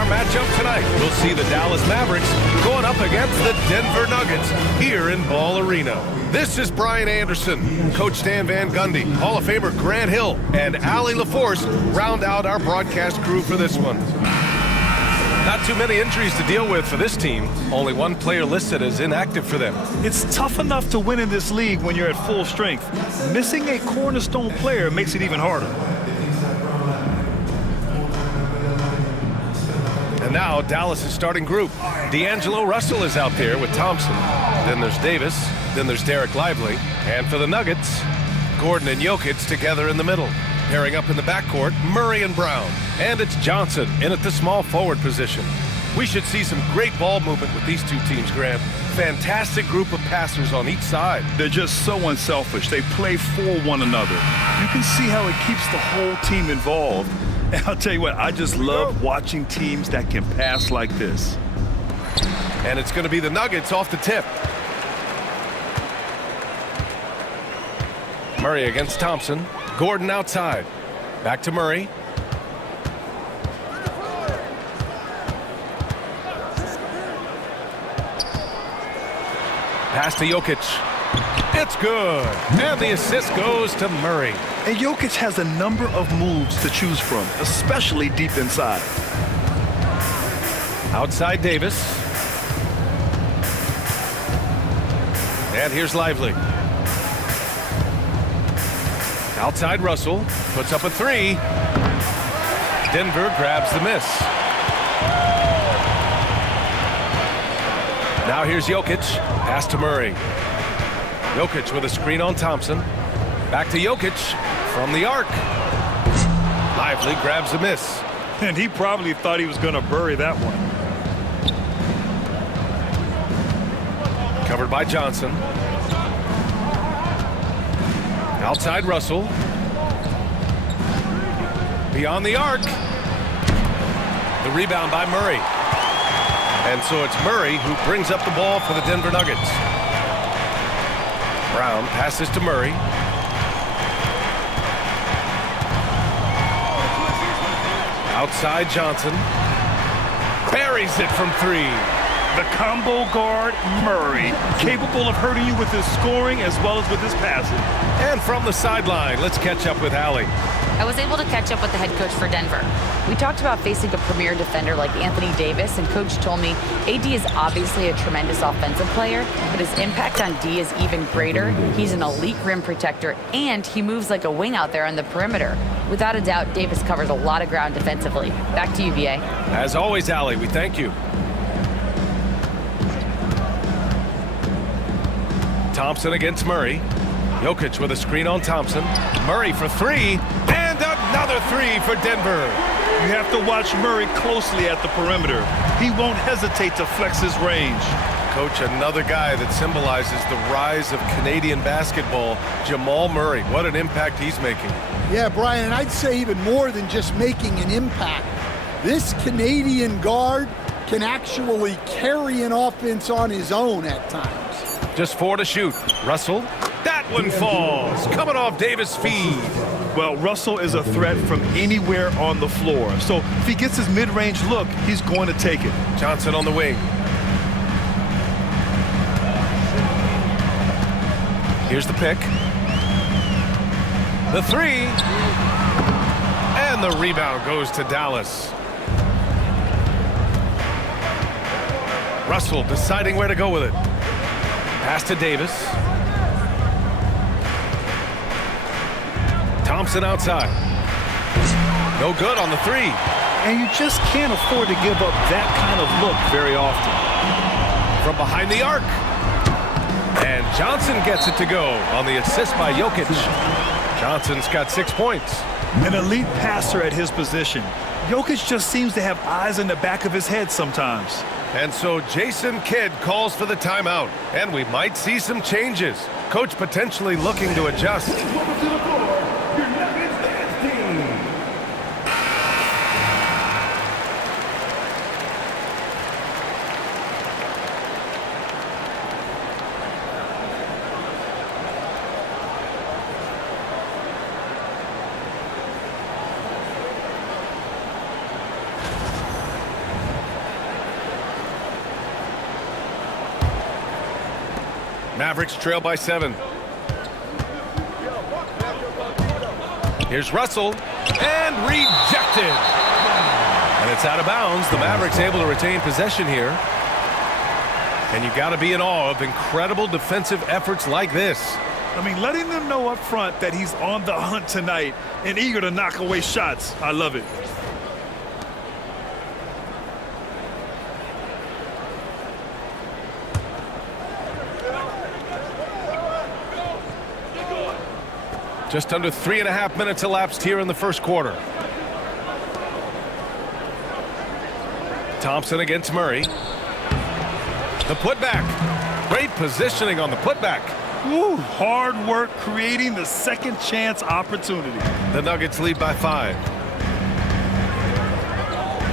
our matchup tonight. We'll see the Dallas Mavericks going up against the Denver Nuggets here in Ball Arena. This is Brian Anderson, Coach Stan Van Gundy, Hall of Famer Grant Hill, and Allie LaForce round out our broadcast crew for this one. Not too many injuries to deal with for this team. Only one player listed as inactive for them. It's tough enough to win in this league when you're at full strength. Missing a cornerstone player makes it even harder. And now Dallas' starting group. D'Angelo Russell is out there with Thompson. Then there's Davis. Then there's Derek Lively. And for the Nuggets, Gordon and Jokic together in the middle. Pairing up in the backcourt, Murray and Brown. And it's Johnson in at the small forward position. We should see some great ball movement with these two teams, Grant. Fantastic group of passers on each side. They're just so unselfish. They play for one another. You can see how it keeps the whole team involved. And I'll tell you what, I just love watching teams that can pass like this. And it's going to be the Nuggets off the tip. Murray against Thompson. Gordon outside. Back to Murray. Pass to Jokic. It's good. And the assist goes to Murray. And Jokic has a number of moves to choose from, especially deep inside. Outside Davis. And here's Lively. Outside Russell. Puts up a three. Denver grabs the miss. Now here's Jokic. Pass to Murray. Jokic with a screen on Thompson. Back to Jokic from the arc. Lively grabs the miss. And he probably thought he was going to bury that one. Covered by Johnson. Outside Russell. Beyond the arc. The rebound by Murray. And so it's Murray who brings up the ball for the Denver Nuggets. Brown passes to Murray. Outside Johnson. Buries it from three. The combo guard, Murray, capable of hurting you with his scoring as well as with his passing. And from the sideline, let's catch up with Allie. I was able to catch up with the head coach for Denver. We talked about facing a premier defender like Anthony Davis, and coach told me AD is obviously a tremendous offensive player, but his impact on D is even greater. He's an elite rim protector, and he moves like a wing out there on the perimeter. Without a doubt, Davis covers a lot of ground defensively. Back to you, VA. As always, Allie, we thank you. Thompson against Murray. Jokic with a screen on Thompson. Murray for three, and another three for Denver. You have to watch Murray closely at the perimeter. He won't hesitate to flex his range. Coach, another guy that symbolizes the rise of Canadian basketball, Jamal Murray. What an impact he's making. Yeah, Brian, and I'd say even more than just making an impact. This Canadian guard can actually carry an offense on his own at times. Just four to shoot. Russell. That one falls. Coming off Davis' feed. Well, Russell is a threat from anywhere on the floor. So if he gets his mid-range look, he's going to take it. Johnson on the wing. Here's the pick. The three. And the rebound goes to Dallas. Russell deciding where to go with it. Pass to Davis. Thompson outside. No good on the three. And you just can't afford to give up that kind of look very often. From behind the arc. And Johnson gets it to go on the assist by Jokic. Johnson's got 6 points. An elite passer at his position. Jokic just seems to have eyes in the back of his head sometimes. And so Jason Kidd calls for the timeout. And we might see some changes. Coach potentially looking to adjust. Mavericks trail by 7. Here's Russell, and rejected. And it's out of bounds. The Mavericks able to retain possession here. And you got to be in awe of incredible defensive efforts like this. I mean, letting them know up front that he's on the hunt tonight and eager to knock away shots. I love it. Just under 3.5 minutes elapsed here in the first quarter. Thompson against Murray. The putback. Great positioning on the putback. Woo, hard work creating the second chance opportunity. The Nuggets lead by 5.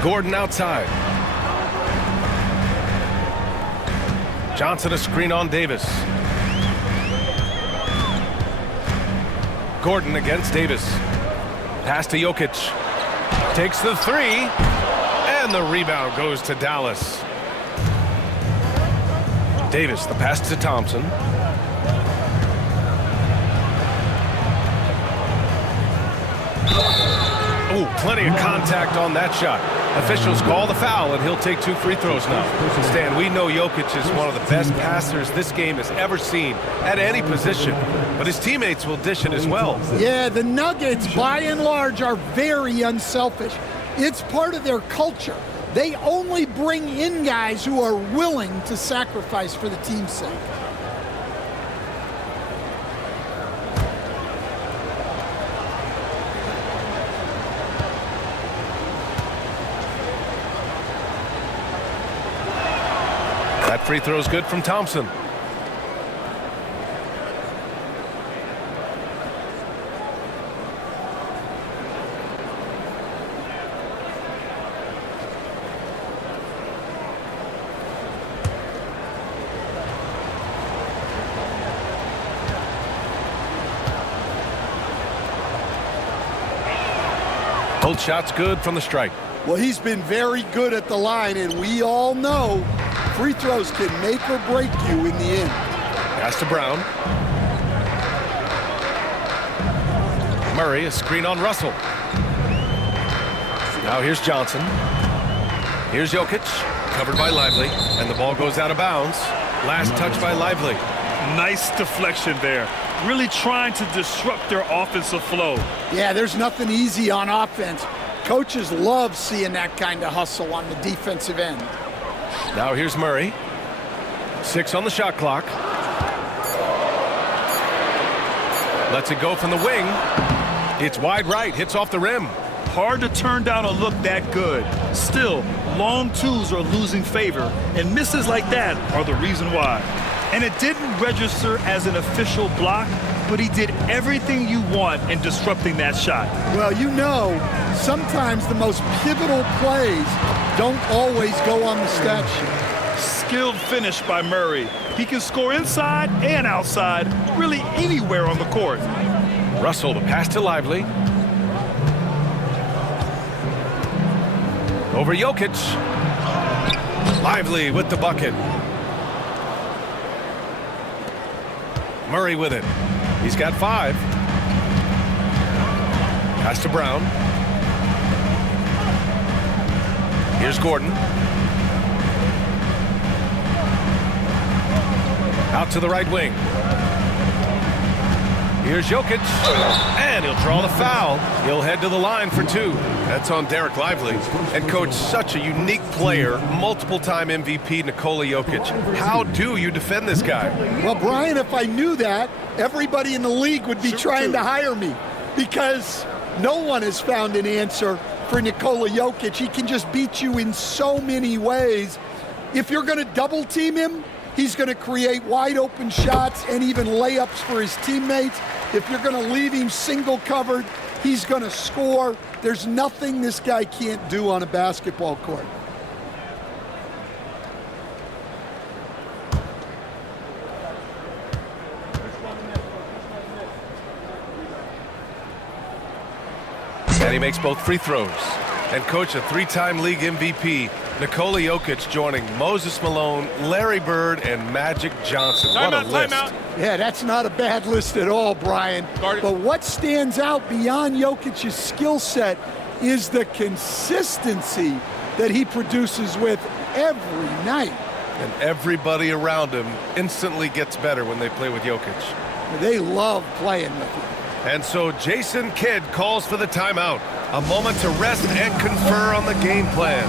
Gordon outside. Johnson a screen on Davis. Gordon against Davis. Pass to Jokic. Takes the 3. And the rebound goes to Dallas. Davis, the pass to Thompson. Ooh, plenty of contact on that shot. Officials call the foul, and he'll take 2 free throws now. Stan, we know Jokic is one of the best passers this game has ever seen at any position, but his teammates will dish it as well. Yeah, the Nuggets, by and large, are very unselfish. It's part of their culture. They only bring in guys who are willing to sacrifice for the team's sake. That free throw is good from Thompson. Both shots good from the strike. Well, he's been very good at the line, and we all know free throws can make or break you in the end. Pass to Brown. Murray, a screen on Russell. Now here's Johnson. Here's Jokic, covered by Lively, and the ball goes out of bounds. Last touch by Lively. Nice deflection there. Really trying to disrupt their offensive flow. Yeah, there's nothing easy on offense. Coaches love seeing that kind of hustle on the defensive end. Now here's Murray. 6 on the shot clock. Lets it go from the wing. It's wide right, hits off the rim. Hard to turn down a look that good. Still, long twos are losing favor, and misses like that are the reason why. And it didn't register as an official block, but he did everything you want in disrupting that shot. Well, you know, sometimes the most pivotal plays don't always go on the stat sheet. Skilled finish by Murray. He can score inside and outside, really anywhere on the court. Russell, the pass to Lively. Over Jokic. Lively with the bucket. Murray with it. He's got 5. Pass to Brown. Here's Gordon. Out to the right wing. Here's Jokic. And he'll draw the foul. He'll head to the line for 2. That's on Derek Lively. And coach, such a unique player, multiple-time MVP Nikola Jokic. How do you defend this guy? Well, Brian, if I knew that, everybody in the league would be trying to hire me, because no one has found an answer for Nikola Jokic. He can just beat you in so many ways. If you're going to double team him, he's going to create wide open shots and even layups for his teammates. If you're going to leave him single covered, he's going to score. There's nothing this guy can't do on a basketball court. And he makes both free throws. And coach, a 3-time league MVP, Nikola Jokic joining Moses Malone, Larry Bird, and Magic Johnson. What a list. Yeah, that's not a bad list at all, Brian. But what stands out beyond Jokic's skill set is the consistency that he produces with every night. And everybody around him instantly gets better when they play with Jokic. They love playing with him. And so Jason Kidd calls for the timeout. A moment to rest and confer on the game plan.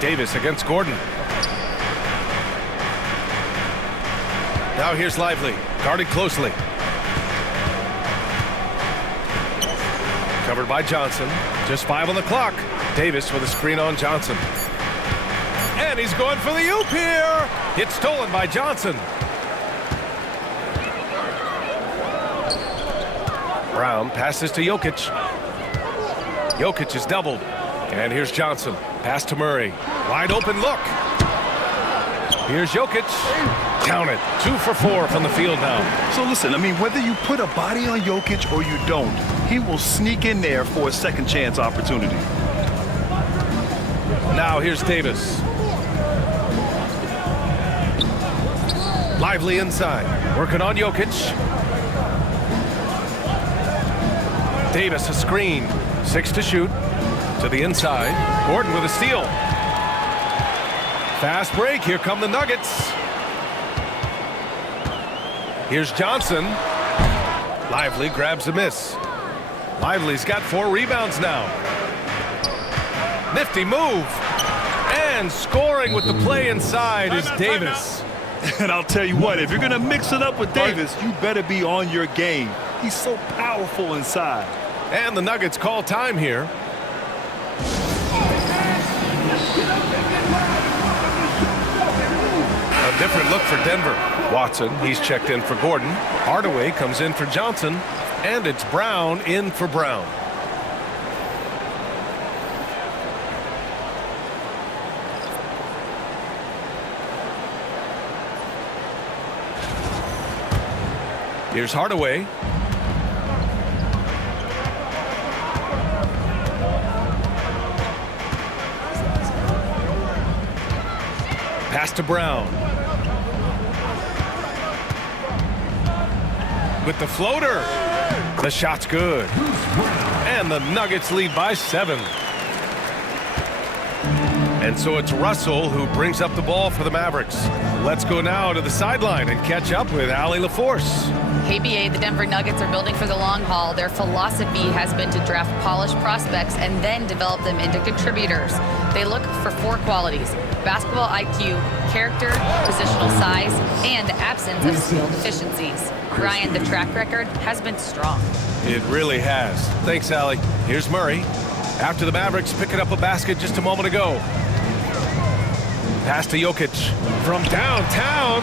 Davis against Gordon. Now here's Lively, guarded closely. Covered by Johnson. Just 5 on the clock. Davis with a screen on Johnson. And he's going for the oop here. It's stolen by Johnson. Brown passes to Jokic. Jokic is doubled. And here's Johnson. Pass to Murray. Wide open look. Here's Jokic. Count it. 2 for 4 from the field now. So listen, I mean, whether you put a body on Jokic or you don't, he will sneak in there for a second chance opportunity. Now here's Davis. Lively inside. Working on Jokic. Davis a screen. 6 to shoot. To the inside. Gordon with a steal. Fast break. Here come the Nuggets. Here's Johnson. Lively grabs a miss. Lively's got 4 rebounds now. Nifty move. And scoring with the play inside is Davis. And I'll tell you what, if you're going to mix it up with Davis, you better be on your game. He's so powerful inside. And the Nuggets call time here. A different look for Denver. Watson, he's checked in for Gordon. Hardaway comes in for Johnson. And it's Brown in for Brown. Here's Hardaway. Pass to Brown. With the floater. The shot's good. And the Nuggets lead by 7. And so it's Russell who brings up the ball for the Mavericks. Let's go now to the sideline and catch up with Allie LaForce. KBA, the Denver Nuggets are building for the long haul. Their philosophy has been to draft polished prospects and then develop them into contributors. They look for 4 qualities: basketball IQ, character, positional size, and the absence of skill deficiencies. Brian, the track record has been strong. It really has. Thanks, Allie. Here's Murray. After the Mavericks picking up a basket just a moment ago. Pass to Jokic from downtown.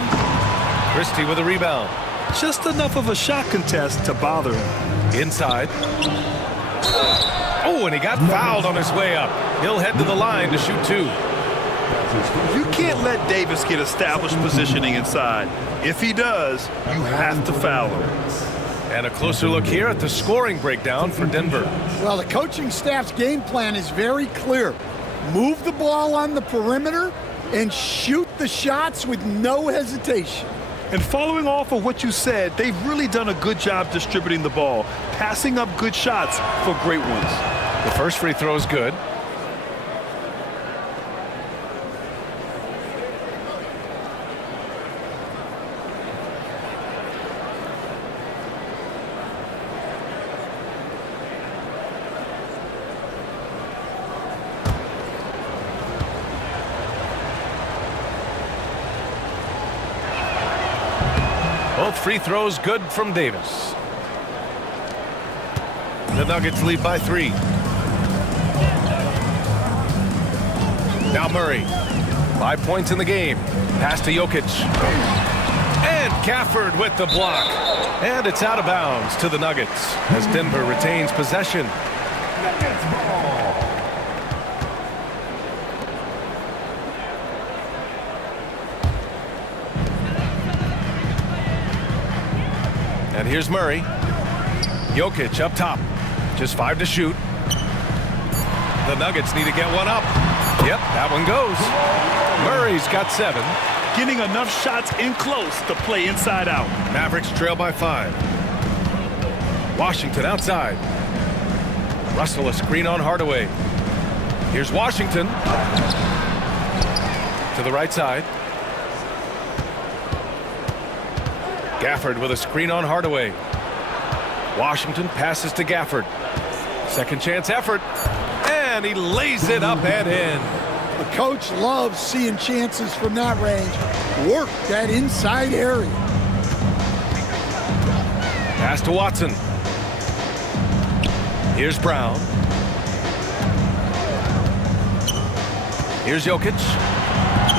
Christie with a rebound. Just enough of a shot contest to bother him. Inside. Oh, and he got fouled on his way up. He'll head to the line to shoot 2. You can't let Davis get established positioning inside. If he does, you have to foul him. And a closer look here at the scoring breakdown for Denver. Well, the coaching staff's game plan is very clear. Move the ball on the perimeter and shoot the shots with no hesitation. And following off of what you said, they've really done a good job distributing the ball, passing up good shots for great ones. The first free throw is good. Both free throws good from Davis. The Nuggets lead by 3. Now Murray. 5 points in the game. Pass to Jokic. And Gafford with the block. And it's out of bounds to the Nuggets as Denver retains possession. And here's Murray. Jokic up top. Just 5 to shoot. The Nuggets need to get one up. Yep, that one goes. Murray's got 7. Getting enough shots in close to play inside out. Mavericks trail by 5. Washington outside. Russell a screen on Hardaway. Here's Washington. To the right side. Gafford with a screen on Hardaway. Washington passes to Gafford. Second chance effort. And he lays it up and in. The coach loves seeing chances from that range. Work that inside area. Pass to Watson. Here's Brown. Here's Jokic.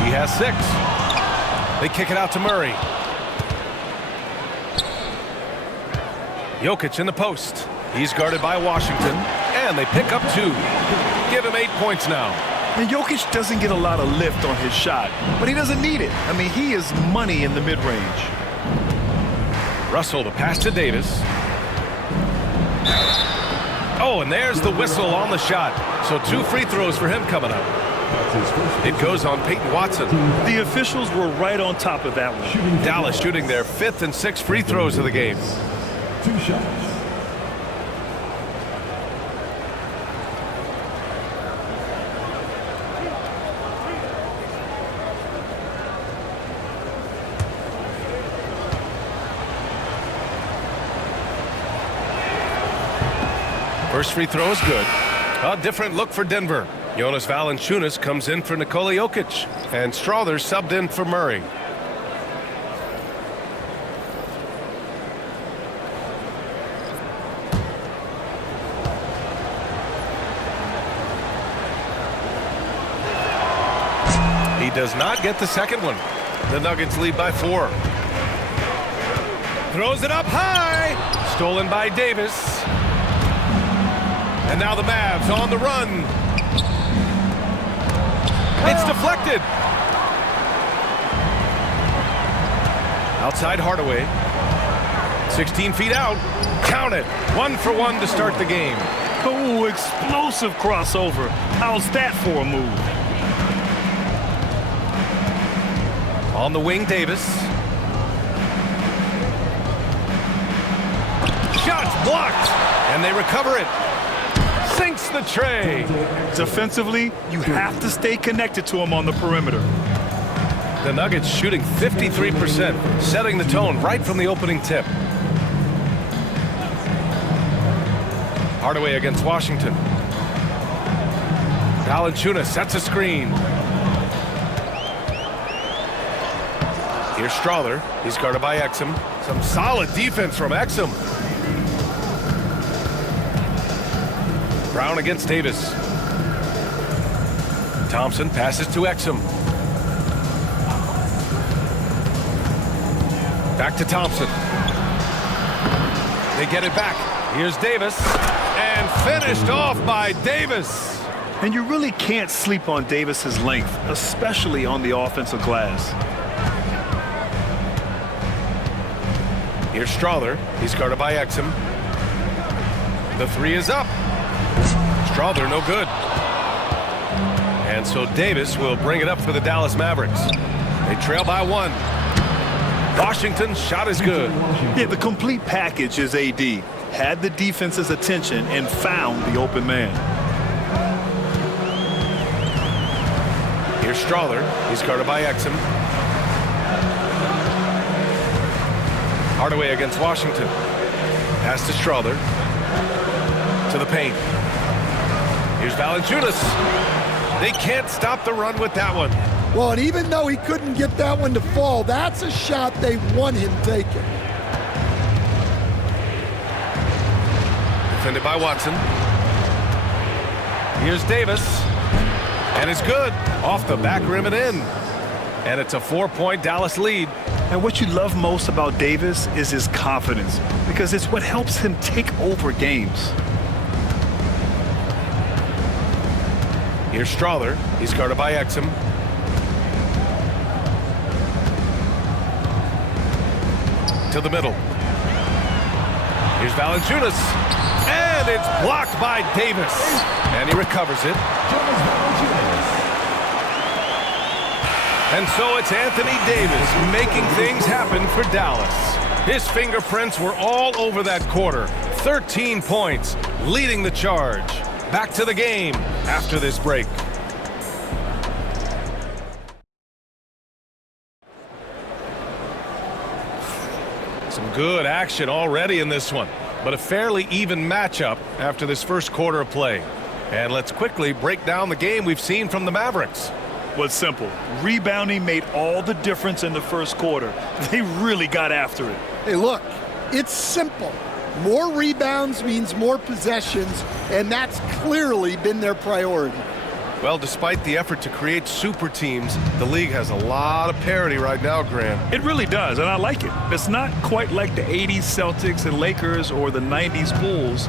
He has 6. They kick it out to Murray. Jokic in the post. He's guarded by Washington. And they pick up 2. Give him 8 points now. And Jokic doesn't get a lot of lift on his shot, but he doesn't need it. I mean, he is money in the mid-range. Russell to pass to Davis. Oh, and there's the whistle on the shot. So 2 free throws for him coming up. It goes on Peyton Watson. The officials were right on top of that one. Dallas shooting their 5th and 6th free throws of the game. 2 shots. First free throw is good. A different look for Denver. Jonas Valanciunas comes in for Nikola Jokic. And Strother subbed in for Murray. He does not get the second one. The Nuggets lead by 4. Throws it up high. Stolen by Davis. And now the Mavs on the run. It's deflected. Outside Hardaway. 16 feet out. Count it. 1 for 1 to start the game. Oh, explosive crossover. How's that for a move? On the wing, Davis. Shots blocked. And they recover it. Sinks the tray. Defensively, you have to stay connected to him on the perimeter. The Nuggets shooting 53%, setting the tone right from the opening tip. Hardaway against Washington. Valanciunas sets a screen. Here's Strother. He's guarded by Exum. Some solid defense from Exum. Brown against Davis. Thompson passes to Exum. Back to Thompson. They get it back. Here's Davis. And finished off by Davis. And you really can't sleep on Davis's length, especially on the offensive glass. Here's Strother. He's guarded by Exum. The 3 is up. Strother no good. And so Davis will bring it up for the Dallas Mavericks. They trail by 1. Washington's shot is good. Yeah, the complete package is AD. Had the defense's attention and found the open man. Here's Strother. He's guarded by Exum. Hardaway against Washington. Pass to Strother. To the paint. Here's Valanciunas. They can't stop the run with that one. Well, and even though he couldn't get that one to fall, that's a shot they want him taking. defended by Watson. Here's Davis, and it's good. Off the back rim and in. And it's a 4-point Dallas lead. And what you love most about Davis is his confidence, because it's what helps him take over games. Here's Strawther. He's guarded by Exum. To the middle. Here's Valanciunas. And it's blocked by Davis. And he recovers it. And so it's Anthony Davis making things happen for Dallas. His fingerprints were all over that quarter. 13 points, leading the charge. Back to the game after this break. Some good action already in this one, but a fairly even matchup after this first quarter of play. And let's quickly break down the game we've seen from the Mavericks. Well, it's simple. Rebounding made all the difference in the first quarter. They really got after it. Hey, look, it's simple. More rebounds means more possessions, and that's clearly been their priority. Well, despite the effort to create super teams, the league has a lot of parity right now, Graham. It really does, and I like it. It's not quite like the 80s Celtics and Lakers or the 90s Bulls,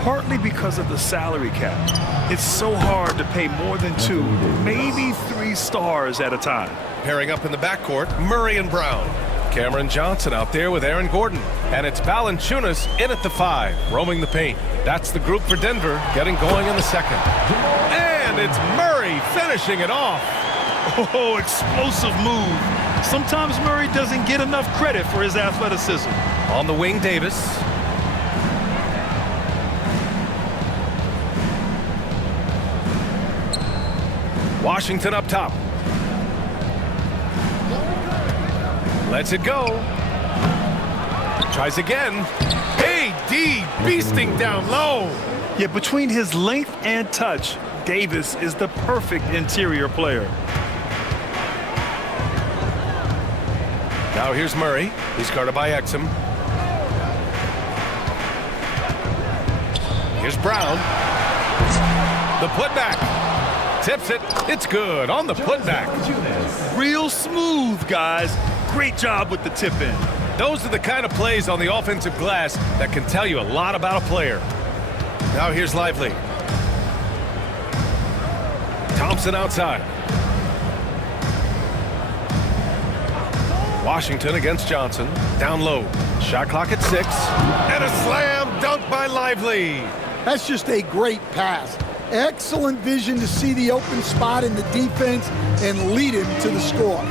partly because of the salary cap. It's so hard to pay more than 2, maybe 3 stars at a time. Pairing up in the backcourt, Murray and Brown. Cameron Johnson out there with Aaron Gordon. And it's Valanciunas in at the 5, roaming the paint. That's the group for Denver, getting going in the second. And it's Murray finishing it off. Oh, explosive move. Sometimes Murray doesn't get enough credit for his athleticism. On the wing, Davis. Washington up top. Lets it go. Tries again. AD beasting down low. Yet between his length and touch, Davis is the perfect interior player. Now here's Murray. He's guarded by Exum. Here's Brown. The putback. Tips it. It's good on the putback. Real smooth, guys. Great job with the tip in. Those are the kind of plays on the offensive glass that can tell you a lot about a player. Now here's Lively. Thompson outside. Washington against Johnson. Down low. Shot clock at 6. And a slam dunk by Lively. That's just a great pass. Excellent vision to see the open spot in the defense and lead him to the score.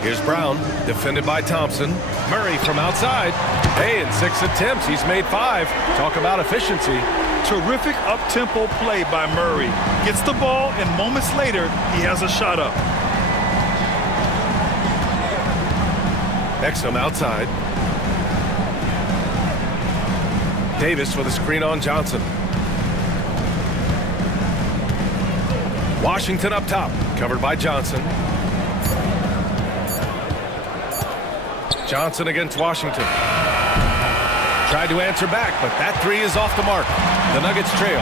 Here's Brown, defended by Thompson. Murray from outside. Hey, in 6 attempts, he's made 5. Talk about efficiency. Terrific up-tempo play by Murray. Gets the ball, and moments later, he has a shot up. Exum outside. Davis with a screen on Johnson. Washington up top, covered by Johnson. Johnson against Washington. Tried to answer back, but that 3 is off the mark. The Nuggets trail.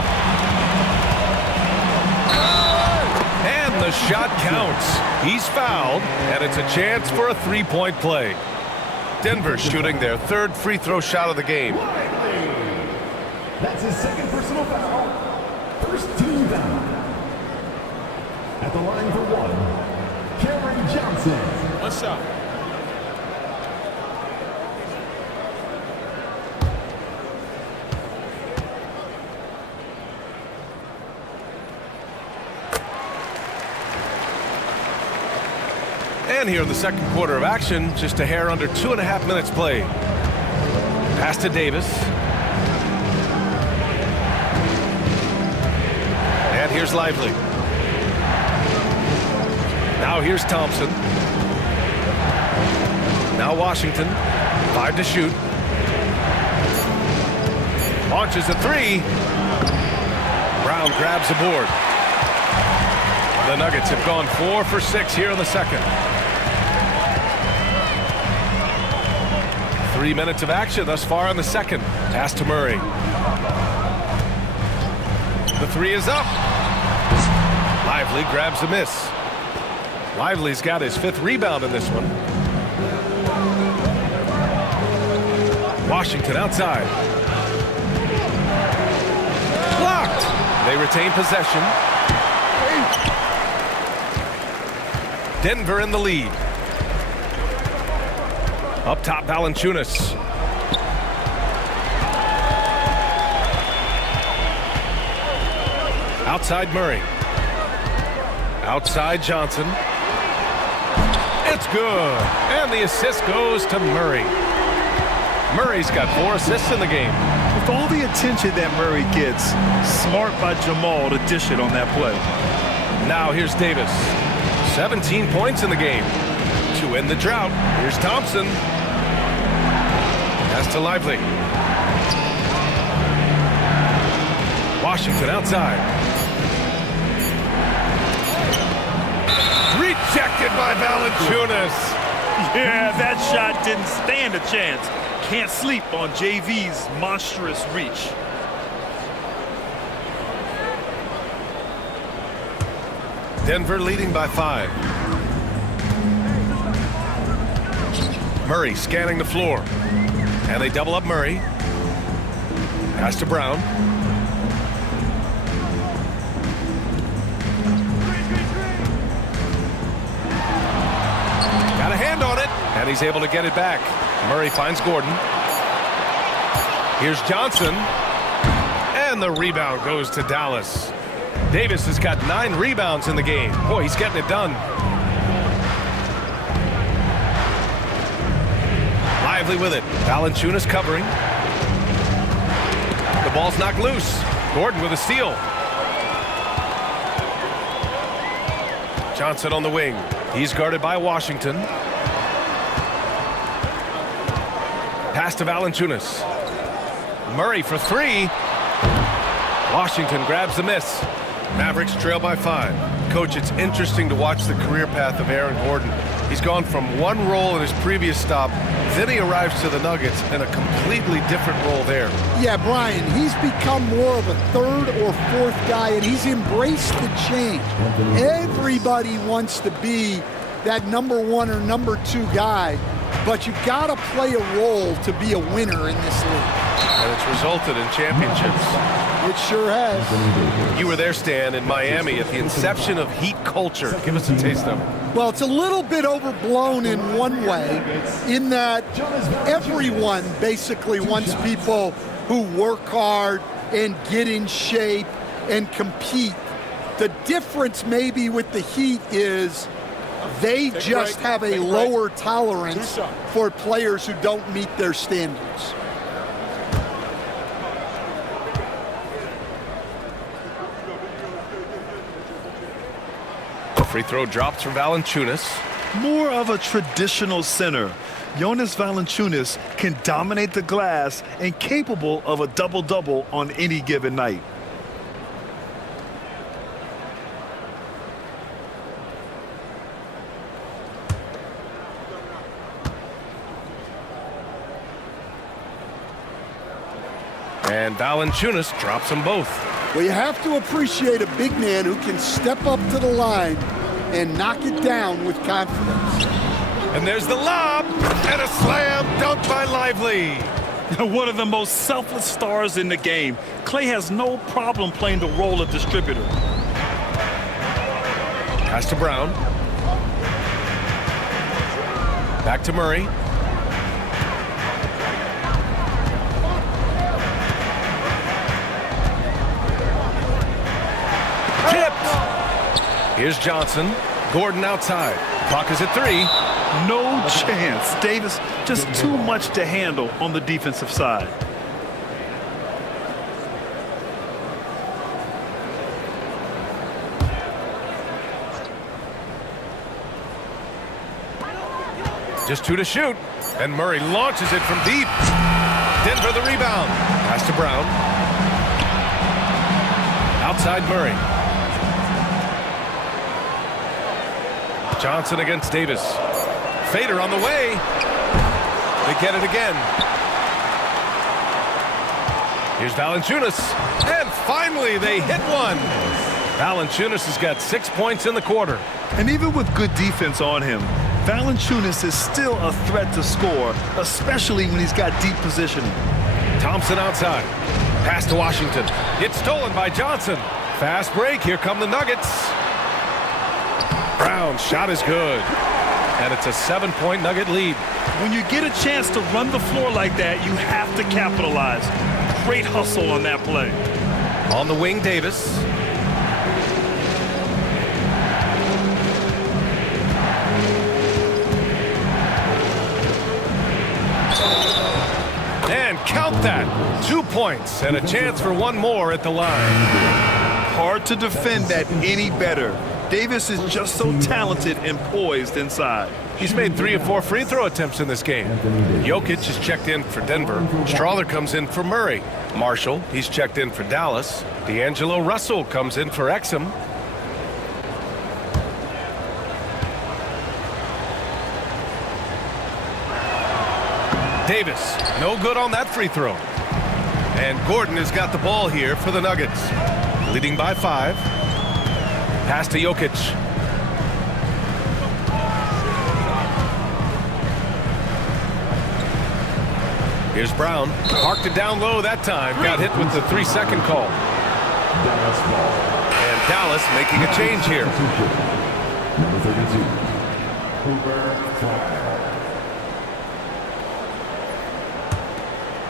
And the shot counts. He's fouled, and it's a chance for a 3-point play. Denver shooting their 3rd free throw shot of the game. That's his 2nd personal foul. First team foul. At the line for 1, Cameron Johnson. What's up? And here in the second quarter of action, just a hair under 2.5 minutes played. Pass to Davis. And here's Lively. Now here's Thompson. Now Washington. 5 to shoot. Launches a 3. Brown grabs the board. The Nuggets have gone 4 for 6 here in the second. 3 minutes of action thus far in the second. Pass to Murray. The three is up. Lively grabs a miss. Lively's got his 5th rebound in this one. Washington outside. Blocked. They retain possession. Denver in the lead. Up top, Valanciunas. Outside Murray. Outside Johnson. It's good. And the assist goes to Murray. Murray's got 4 assists in the game. With all the attention that Murray gets, smart by Jamal to dish it on that play. Now here's Davis. 17 points in the game. To end the drought, here's Thompson. Pass to Lively. Washington outside. Rejected by Valanciunas. Yeah, that shot didn't stand a chance. Can't sleep on JV's monstrous reach. Denver leading by 5. Murray scanning the floor. And they double up Murray. Pass to Brown. Got a hand on it, and he's able to get it back. Murray finds Gordon. Here's Johnson. And the rebound goes to Dallas. Davis has got 9 rebounds in the game. Boy, he's getting it done. Lively with it. Valanciunas covering. The ball's knocked loose. Gordon with a steal. Johnson on the wing. He's guarded by Washington. Pass to Valanciunas. Murray for 3. Washington grabs the miss. Mavericks trail by 5. Coach, it's interesting to watch the career path of Aaron Gordon. He's gone from one role in his previous stop, then he arrives to the Nuggets in a completely different role there. Yeah, Brian, he's become more of a 3rd or 4th guy, and he's embraced the change. Everybody wants to be that number 1 or number 2 guy, but you've got to play a role to be a winner in this league. And it's resulted in championships. It sure has. You were there, Stan, in Miami at the inception of Heat culture. Give us a taste of it. Well, it's a little bit overblown in one way, in that everyone basically wants people who work hard and get in shape and compete. The difference maybe with the Heat is they just have a lower tolerance for players who don't meet their standards. Free throw drops from Valanciunas. More of a traditional center. Jonas Valanciunas can dominate the glass and capable of a double-double on any given night. And Valanciunas drops them both. Well, you have to appreciate a big man who can step up to the line and knock it down with confidence. And there's the lob, and a slam dunk by Lively. One of the most selfless stars in the game. Klay has no problem playing the role of distributor. Pass to Brown. Back to Murray. Tipped. Here's Johnson. Gordon outside. Clock is at 3. No chance. Davis just too much to handle on the defensive side. Just 2 to shoot. And Murray launches it from deep. Denver the rebound. Pass to Brown. Outside Murray. Johnson against Davis. Fader on the way. They get it again. Here's Valanciunas. And finally, they hit one. Valanciunas has got 6 points in the quarter. And even with good defense on him, Valanciunas is still a threat to score, especially when he's got deep positioning. Thompson outside. Pass to Washington. It's stolen by Johnson. Fast break. Here come the Nuggets. Brown's shot is good. And it's a 7-point Nugget lead. When you get a chance to run the floor like that, you have to capitalize. Great hustle on that play. On the wing, Davis. And count that. 2 points and a chance for one more at the line. Hard to defend that any better. Davis is just so talented and poised inside. He's made 3 of 4 free throw attempts in this game. Jokic is checked in for Denver. Strawther comes in for Murray. Marshall, he's checked in for Dallas. D'Angelo Russell comes in for Exum. Davis, no good on that free throw. And Gordon has got the ball here for the Nuggets. Leading by 5. Pass to Jokic. Here's Brown. Parked it down low that time. Got hit with the 3-second call. And Dallas making a change here. Number 32.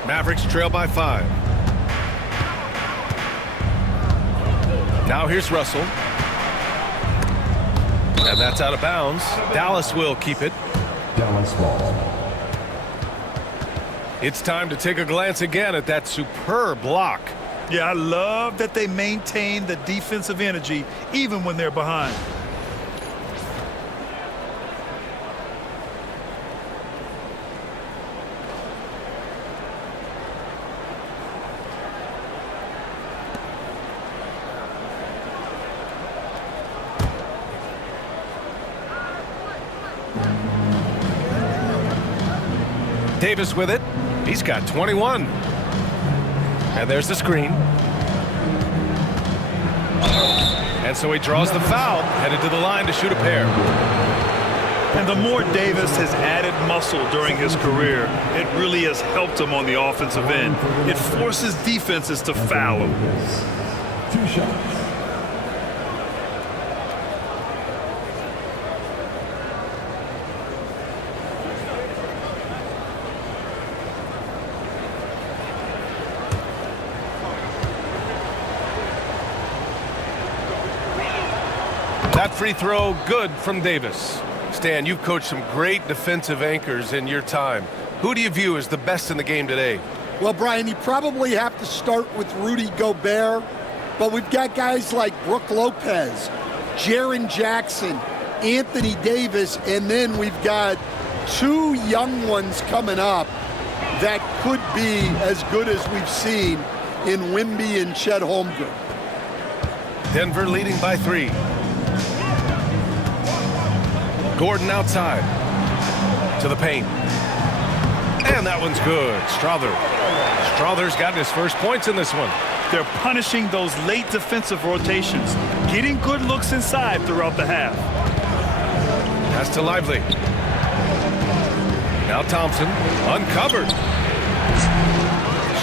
Mavericks trail by 5. Now here's Russell. And that's out of bounds. Dallas will keep it. Dallas ball. It's time to take a glance again at that superb block. Yeah, I love that they maintain the defensive energy even when they're behind. Davis with it. He's got 21. And there's the screen. And so he draws the foul, headed to the line to shoot a pair. And the more Davis has added muscle during his career, it really has helped him on the offensive end. It forces defenses to foul him. 2 shots. That free throw good from Davis. Stan, you've coached some great defensive anchors in your time. Who do you view as the best in the game today? Well, Brian, you probably have to start with Rudy Gobert, but we've got guys like Brook Lopez, Jaren Jackson, Anthony Davis, and then we've got 2 young ones coming up that could be as good as we've seen in Wemby and Chet Holmgren. Denver leading by 3. Gordon outside to the paint. And that one's good. Strawther's gotten his first points in this one. They're punishing those late defensive rotations, getting good looks inside throughout the half. Pass to Lively. Now Thompson, uncovered.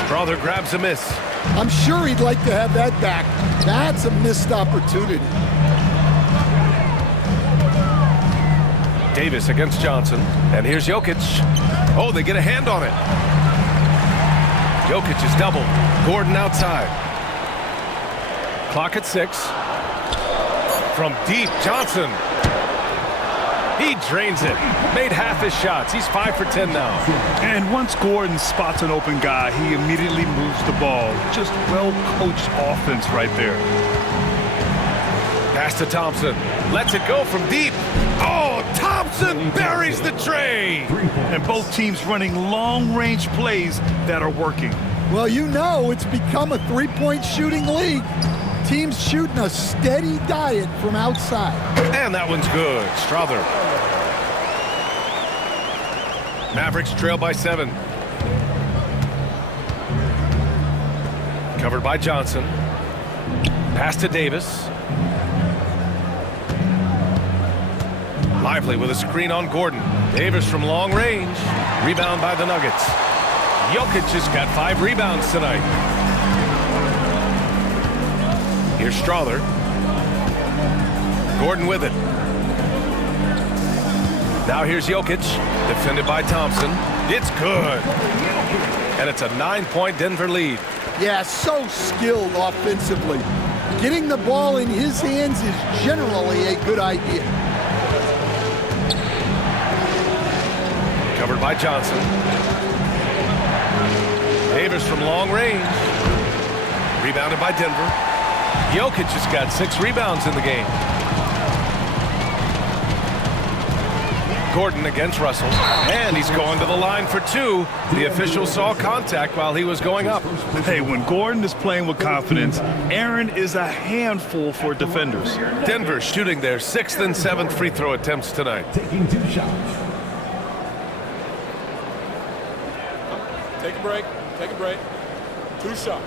Strawther grabs a miss. I'm sure he'd like to have that back. That's a missed opportunity. Davis against Johnson. And here's Jokic. Oh, they get a hand on it. Jokic is doubled. Gordon outside. Clock at 6. From deep, Johnson. He drains it. Made half his shots. He's 5 for 10 now. And once Gordon spots an open guy, he immediately moves the ball. Just well-coached offense right there. Pass to Thompson. Lets it go from deep. Oh, Thompson buries the tray. And both teams running long-range plays that are working. Well, you know it's become a 3-point shooting league. Teams shooting a steady diet from outside. And that one's good. Strawther. Mavericks trail by 7. Covered by Johnson. Pass to Davis. Lively with a screen on Gordon. Davis from long range. Rebound by the Nuggets. Jokic has got 5 rebounds tonight. Here's Strother. Gordon with it. Now here's Jokic, defended by Thompson. It's good. And it's a 9-point Denver lead. Yeah, so skilled offensively. Getting the ball in his hands is generally a good idea. Covered by Johnson. Davis from long range. Rebounded by Denver. Jokic has got 6 rebounds in the game. Gordon against Russell. And he's going to the line for 2. The official saw contact while he was going up. Hey, when Gordon is playing with confidence, Aaron is a handful for defenders. Denver shooting their 6th and 7th free throw attempts tonight. Taking 2 shots. Take a break. Take a break. 2 shots.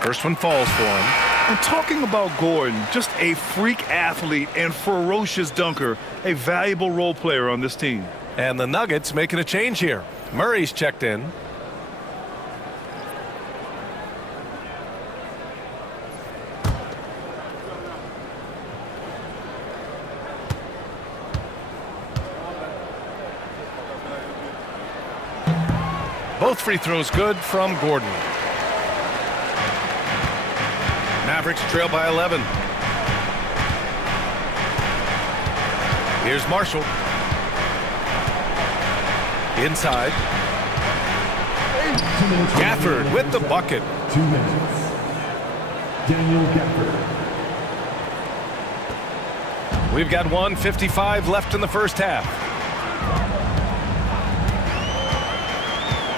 First one falls for him. And talking about Gordon, just a freak athlete and ferocious dunker, a valuable role player on this team. And the Nuggets making a change here. Murray's checked in. Both free throws good from Gordon. Mavericks trail by 11. Here's Marshall. Inside. Gafford with the bucket. 2 minutes. Daniel Gafford. We've got 1:55 left in the first half.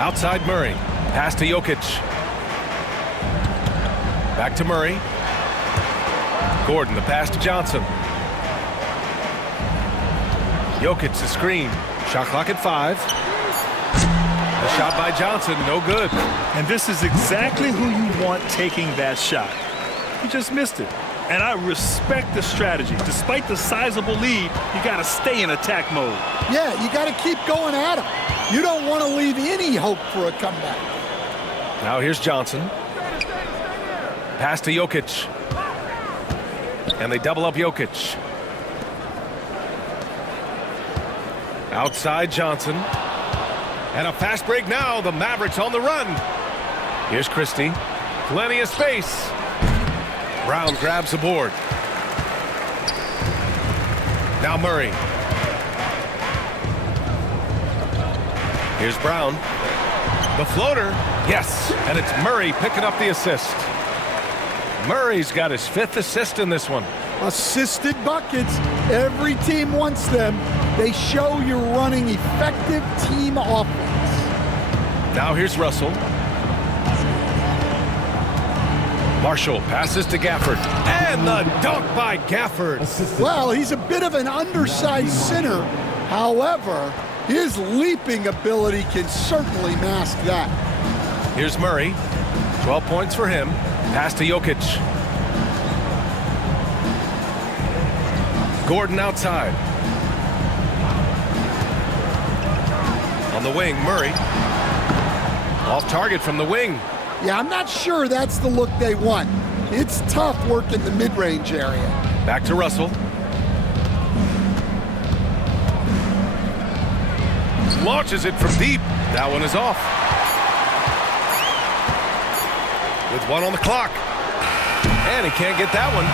Outside Murray. Pass to Jokic. Back to Murray. Gordon, the pass to Johnson. Jokic, the screen. Shot clock at 5. The shot by Johnson, no good. And this is exactly who you want taking that shot. He just missed it. And I respect the strategy. Despite the sizable lead, you got to stay in attack mode. Yeah, you got to keep going at him. You don't want to leave any hope for a comeback. Now here's Johnson. Pass to Jokic. And they double up Jokic. Outside Johnson. And a fast break now. The Mavericks on the run. Here's Christie. Plenty of space. Brown grabs the board. Now Murray. Here's Brown. The floater. Yes. And it's Murray picking up the assist. Murray's got his 5th assist in this one. Assisted buckets. Every team wants them. They show you're running effective team offense. Now here's Russell. Marshall passes to Gafford. And the dunk by Gafford. Well, he's a bit of an undersized center. However, his leaping ability can certainly mask that. Here's Murray. 12 points for him. Pass to Jokic. Gordon outside. On the wing, Murray. Off target from the wing. Yeah, I'm not sure that's the look they want. It's tough work in the mid-range area. Back to Russell. Launches it from deep. That one is off. With 1 on the clock. And he can't get that one.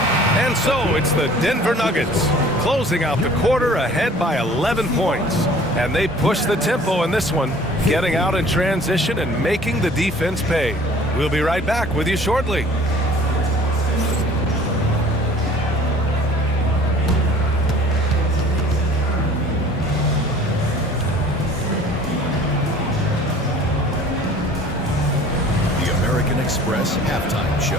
And so it's the Denver Nuggets closing out the quarter ahead by 11 points. And they push the tempo in this one, getting out in transition and making the defense pay. We'll be right back with you shortly. Express halftime show.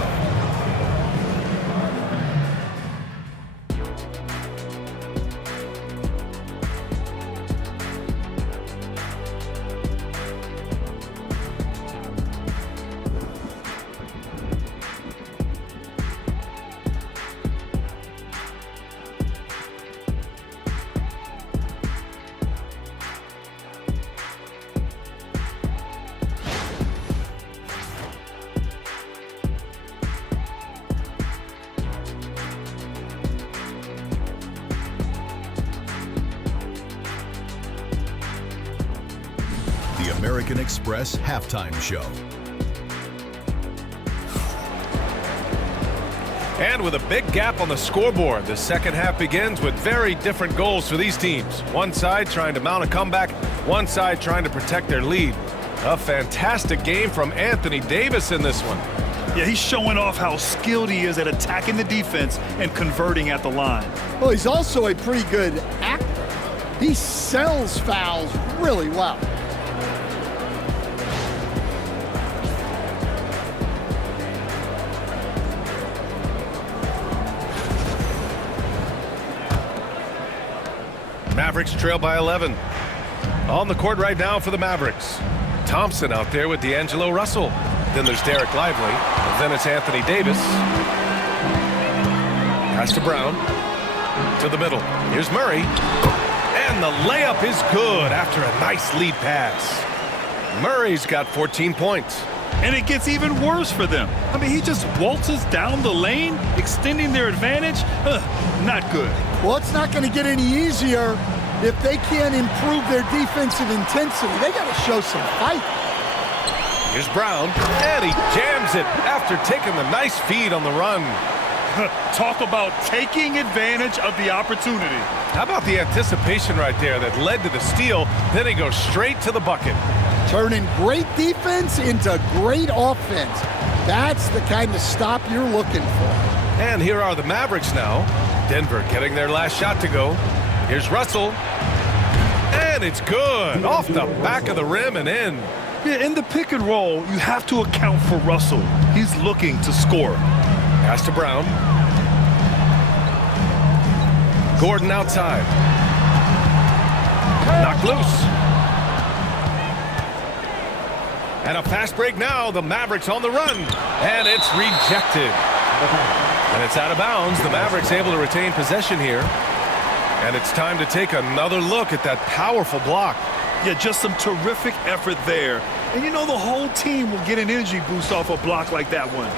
The American Express halftime show. And with a big gap on the scoreboard, the second half begins with very different goals for these teams. One side trying to mount a comeback, one side trying to protect their lead. A fantastic game from Anthony Davis in this one. Yeah, he's showing off how skilled he is at attacking the defense and converting at the line. Well, he's also a pretty good actor. He sells fouls really well. Mavericks trail by 11. On the court right now for the Mavericks. Thompson out there with D'Angelo Russell. Then there's Derek Lively. Then it's Anthony Davis. Pass to Brown. To the middle. Here's Murray. And the layup is good after a nice lead pass. Murray's got 14 points. And it gets even worse for them. I mean, he just waltzes down the lane, extending their advantage. Not good. Well, it's not going to get any easier if they can't improve their defensive intensity. They got to show some fight. Here's Brown, and he jams it after taking the nice feed on the run. Talk about taking advantage of the opportunity. How about the anticipation right there that led to the steal? Then he goes straight to the bucket. Turning great defense into great offense. That's the kind of stop you're looking for. And here are the Mavericks now. Denver getting their last shot to go. Here's Russell. And it's good. Off the back of the rim and in. Yeah, in the pick and roll, you have to account for Russell. He's looking to score. Pass to Brown. Gordon outside. Knocked loose. And a fast break now. The Mavericks on the run. And it's rejected. And it's out of bounds. The Mavericks able to retain possession here. And it's time to take another look at that powerful block. Yeah, just some terrific effort there. And you know the whole team will get an energy boost off a block like that one.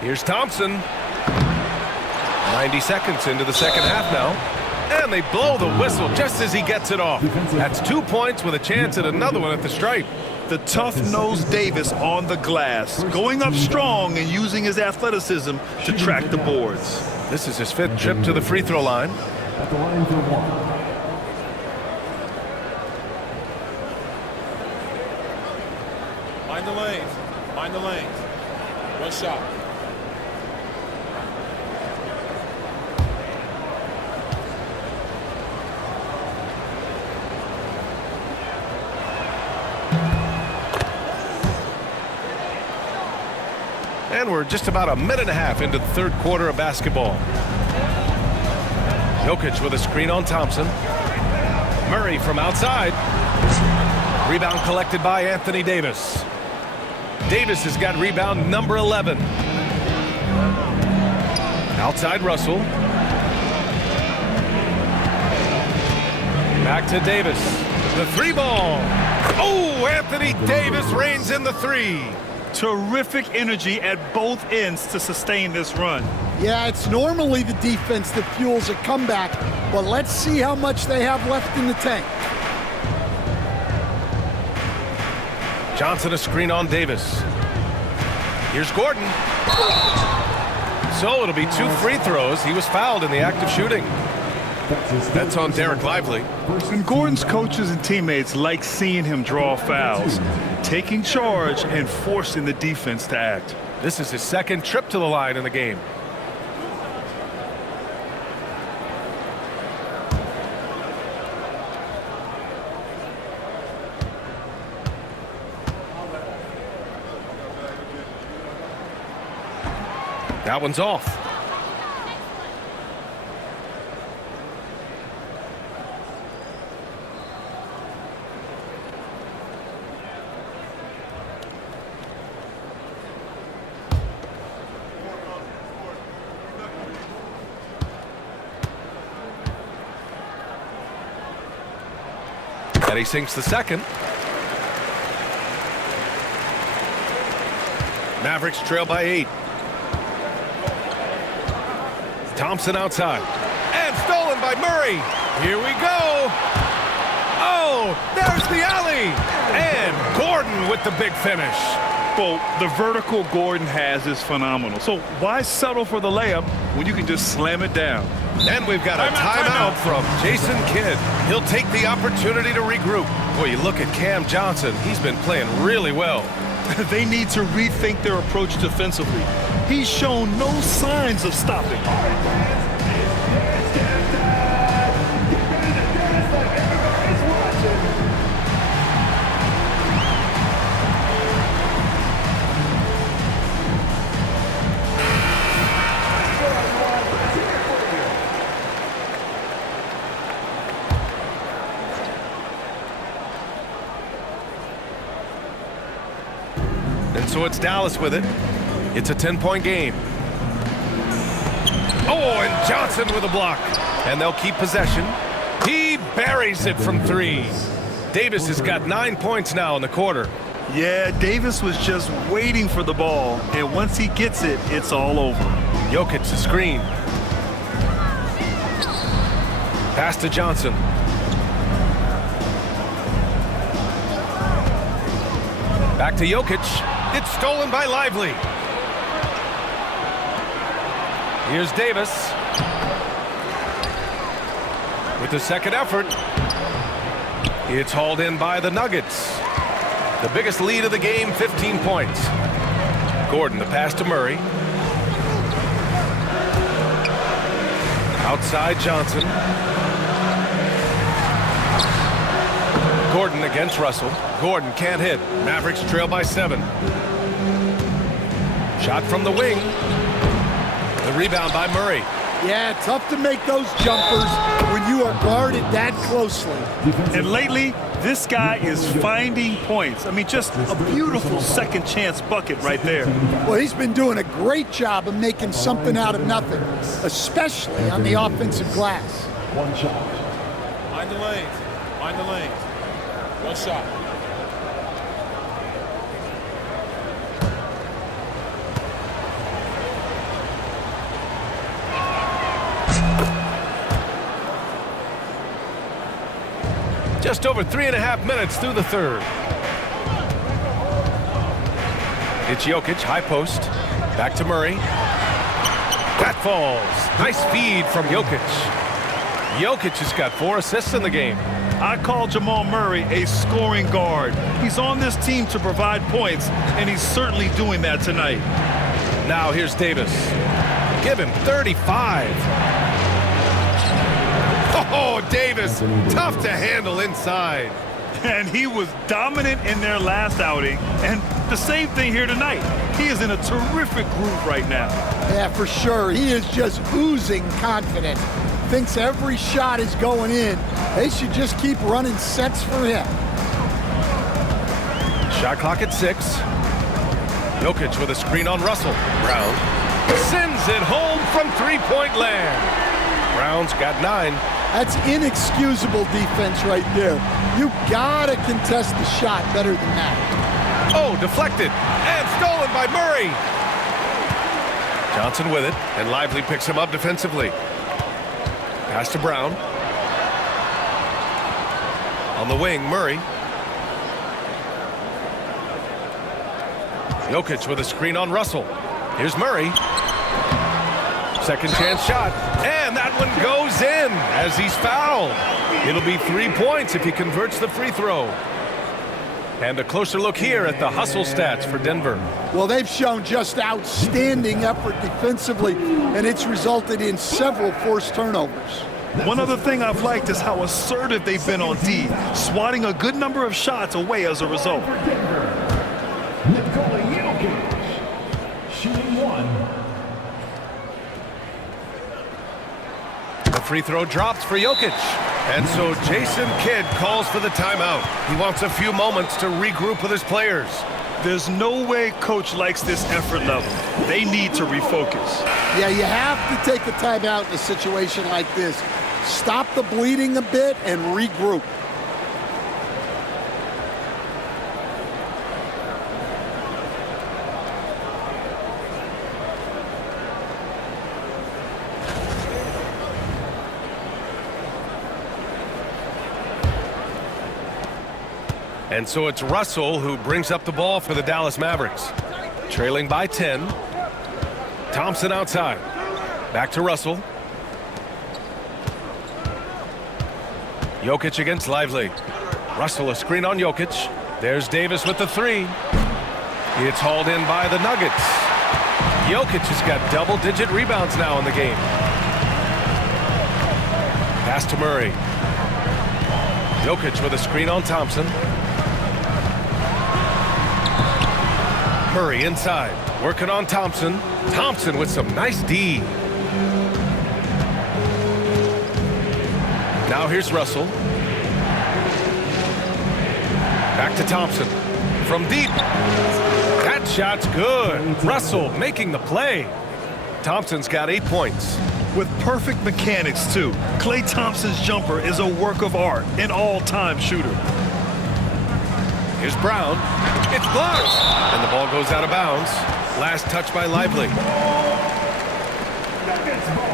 Here's Thompson. 90 seconds into the second half now. And they blow the whistle just as he gets it off. That's 2 points with a chance at another one at the stripe. The tough-nosed Davis on the glass, going up strong and using his athleticism to track the boards. This is his 5th trip to the free throw line. At the line for one. Mind the lanes. Mind the lanes. One shot. And we're just about a minute and a half into the third quarter of basketball. Jokic with a screen on Thompson. Murray from outside. Rebound collected by Anthony Davis. Davis has got rebound number 11. Outside Russell. Back to Davis. The three ball. Oh, Anthony Davis reigns in the three. Terrific energy at both ends to sustain this run. Yeah, it's normally the defense that fuels a comeback, but let's see how much they have left in the tank. Johnson a screen on Davis. Here's Gordon. So it'll be 2 free throws. He was fouled in the act of shooting. That's on Derek Lively. And Gordon's coaches and teammates like seeing him draw fouls, taking charge and forcing the defense to act. This is his second trip to the line in the game. That one's off. And he sinks the second. Mavericks trail by 8. Thompson outside. And stolen by Murray. Here we go. Oh, there's the alley. And Gordon with the big finish. Well, the vertical Gordon has is phenomenal. So why settle for the layup when you can just slam it down? And we've got a timeout from Jason Kidd. He'll take the opportunity to regroup. Boy, you look at Cam Johnson. He's been playing really well. They need to rethink their approach defensively. He's shown no signs of stopping. So it's Dallas with it. It's a 10-point game. Oh, and Johnson with a block. And they'll keep possession. He buries it from 3. Davis has got 9 points now in the quarter. Yeah, Davis was just waiting for the ball. And once he gets it, it's all over. Jokic the screen. Pass to Johnson. Back to Jokic. It's stolen by Lively. Here's Davis. With the second effort. It's hauled in by the Nuggets. The biggest lead of the game, 15 points. Gordon, the pass to Murray. Outside Johnson. Gordon against Russell. Gordon can't hit. Mavericks trail by 7. Shot from the wing. The rebound by Murray. Yeah, tough to make those jumpers when you are guarded that closely. And lately, this guy is finding points. I mean, just a beautiful second chance bucket right there. Well, he's been doing a great job of making something out of nothing, especially on the offensive glass. One shot. Mind the lanes. Mind the lanes. One shot. Just over 3.5 minutes through the third. It's Jokic, high post. Back to Murray. That falls. Nice feed from Jokic. Jokic has got 4 assists in the game. I call Jamal Murray a scoring guard. He's on this team to provide points, and he's certainly doing that tonight. Now here's Davis. Give him 35. Oh, Davis, tough to handle inside. And he was dominant in their last outing, and the same thing here tonight. He is in a terrific groove right now. Yeah, for sure. He is just oozing confidence. Thinks every shot is going in. They should just keep running sets for him. Shot clock at 6. Jokic with a screen on Russell. Brown sends it home from three-point land. Brown's got 9. That's inexcusable defense right there. You gotta contest the shot better than that. Oh, deflected and stolen by Murray. Johnson with it, and Lively picks him up defensively. Pass to Brown. On the wing, Murray. Jokic with a screen on Russell. Here's Murray. Second chance shot. And that one goes in as he's fouled. It'll be 3 points if he converts the free throw. And a closer look here at the hustle stats for Denver. Well, they've shown just outstanding effort defensively, and it's resulted in several forced turnovers. One other thing I've liked is how assertive they've been on D, swatting a good number of shots away as a result. Nikola Jokic, shooting 1. The free throw drops for Jokic. And so Jason Kidd calls for the timeout. He wants a few moments to regroup with his players. There's no way coach likes this effort level. They need to refocus. Yeah, you have to take a timeout in a situation like this. Stop the bleeding a bit and regroup. And so it's Russell who brings up the ball for the Dallas Mavericks. Trailing by 10. Thompson outside. Back to Russell. Jokic against Lively. Russell a screen on Jokic. There's Davis with the 3. It's hauled in by the Nuggets. Jokic has got double-digit rebounds now in the game. Pass to Murray. Jokic with a screen on Thompson. Murray inside, working on Thompson. Thompson with some nice D. Now here's Russell. Back to Thompson. From deep. That shot's good. Russell making the play. Thompson's got 8 points. With perfect mechanics, too. Klay Thompson's jumper is a work of art, an all-time shooter. Here's Brown. It's blocked. And the ball goes out of bounds. Last touch by Lively.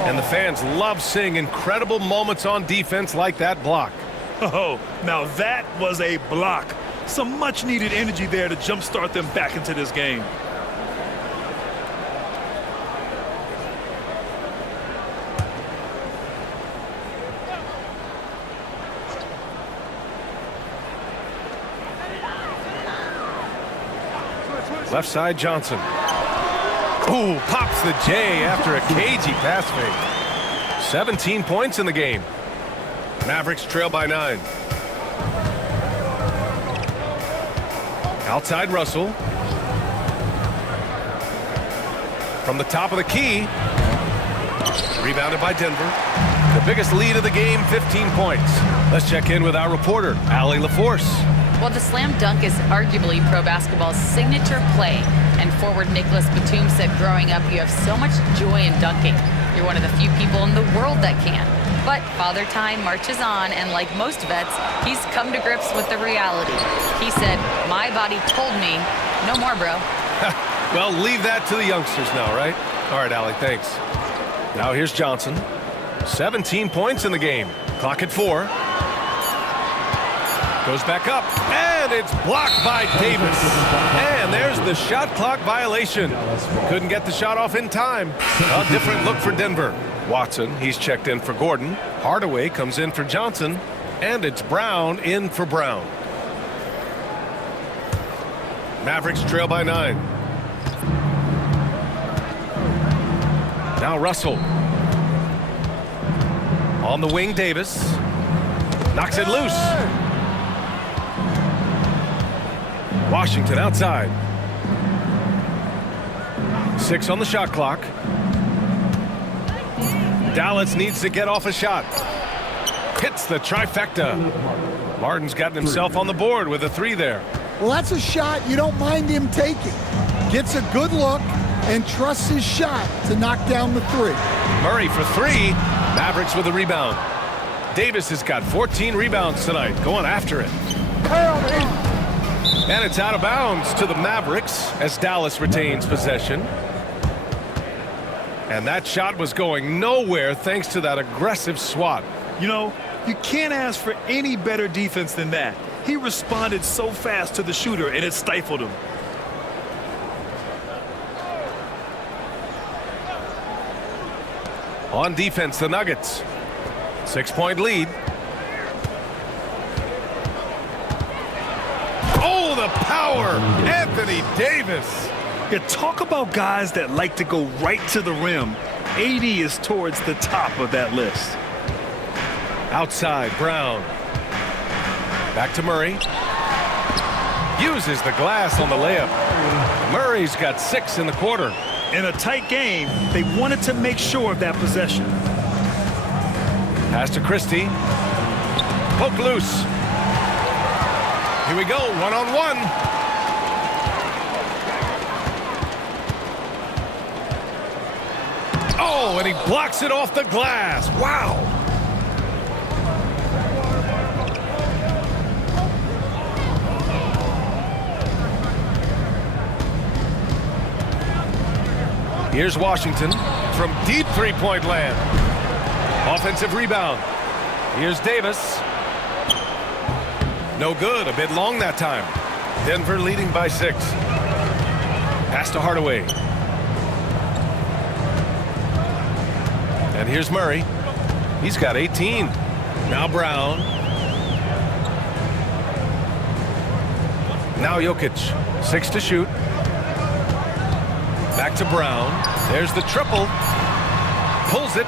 And the fans love seeing incredible moments on defense like that block. Oh, now that was a block. Some much-needed energy there to jumpstart them back into this game. Left side, Johnson. Ooh, pops the J after a cagey pass fake. 17 points in the game. Mavericks trail by 9. Outside Russell. From the top of the key. Rebounded by Denver. The biggest lead of the game, 15 points. Let's check in with our reporter, Allie LaForce. Well, the slam dunk is arguably pro basketball's signature play. And forward Nicholas Batum said growing up, you have so much joy in dunking. You're one of the few people in the world that can. But Father Time marches on, and like most vets, he's come to grips with the reality. He said, my body told me, no more, bro. Well, leave that to the youngsters now, right? All right, Allie, thanks. Now here's Johnson. 17 points in the game. Clock at 4. Goes back up, and it's blocked by Davis. And there's the shot clock violation. Couldn't get the shot off in time. A different look for Denver. Watson, he's checked in for Gordon. Hardaway comes in for Johnson. And it's Brown in for Brown. Mavericks trail by 9. Now Russell. On the wing, Davis. Knocks it loose. Washington outside. 6 on the shot clock. Dallas needs to get off a shot. Hits the trifecta. Martin's gotten himself on the board with a 3 there. Well, that's a shot you don't mind him taking. Gets a good look and trusts his shot to knock down the 3. Murray for 3. Mavericks with a rebound. Davis has got 14 rebounds tonight, going after it. And it's out of bounds to the Mavericks as Dallas retains possession. And that shot was going nowhere thanks to that aggressive swat. You know, you can't ask for any better defense than that. He responded so fast to the shooter, and it stifled him. On defense, the Nuggets. 6-point lead. Oh, the power, Anthony Davis. Yeah, talk about guys that like to go right to the rim. AD is towards the top of that list. Outside, Brown. Back to Murray. Uses the glass on the layup. Murray's got 6 in the quarter. In a tight game, they wanted to make sure of that possession. Pass to Christie. Poke loose. Here we go, one-on-one. Oh, and he blocks it off the glass. Wow. Here's Washington from deep three-point land. Offensive rebound. Here's Davis. No good, a bit long that time. Denver leading by 6. Pass to Hardaway. And here's Murray. He's got 18. Now Brown. Now Jokic. 6 to shoot. Back to Brown. There's the triple. Pulls it.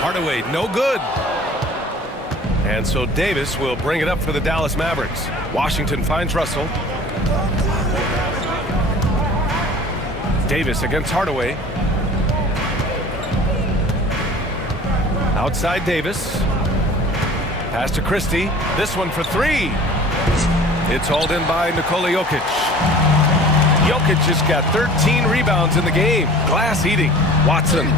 Hardaway, no good. And so Davis will bring it up for the Dallas Mavericks. Washington finds Russell. Davis against Hardaway. Outside Davis. Pass to Christie. This one for 3. It's hauled in by Nikola Jokic. Jokic just got 13 rebounds in the game. Glass eating. Watson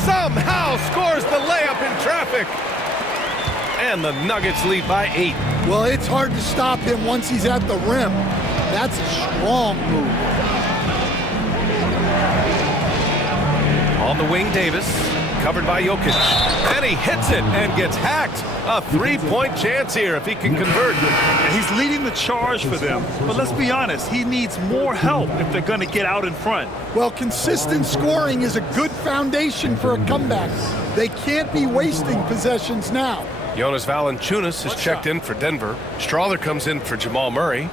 somehow scores the layup in traffic. And the Nuggets lead by 8. Well, it's hard to stop him once he's at the rim. That's a strong move. On the wing, Davis. Covered by Jokic. And he hits it and gets hacked. A 3-point chance here if he can convert. He's leading the charge for them. But let's be honest, he needs more help if they're going to get out in front. Well, consistent scoring is a good foundation for a comeback. They can't be wasting possessions now. Jonas Valanciunas is checked in for Denver. Strawther comes in for Jamal Murray.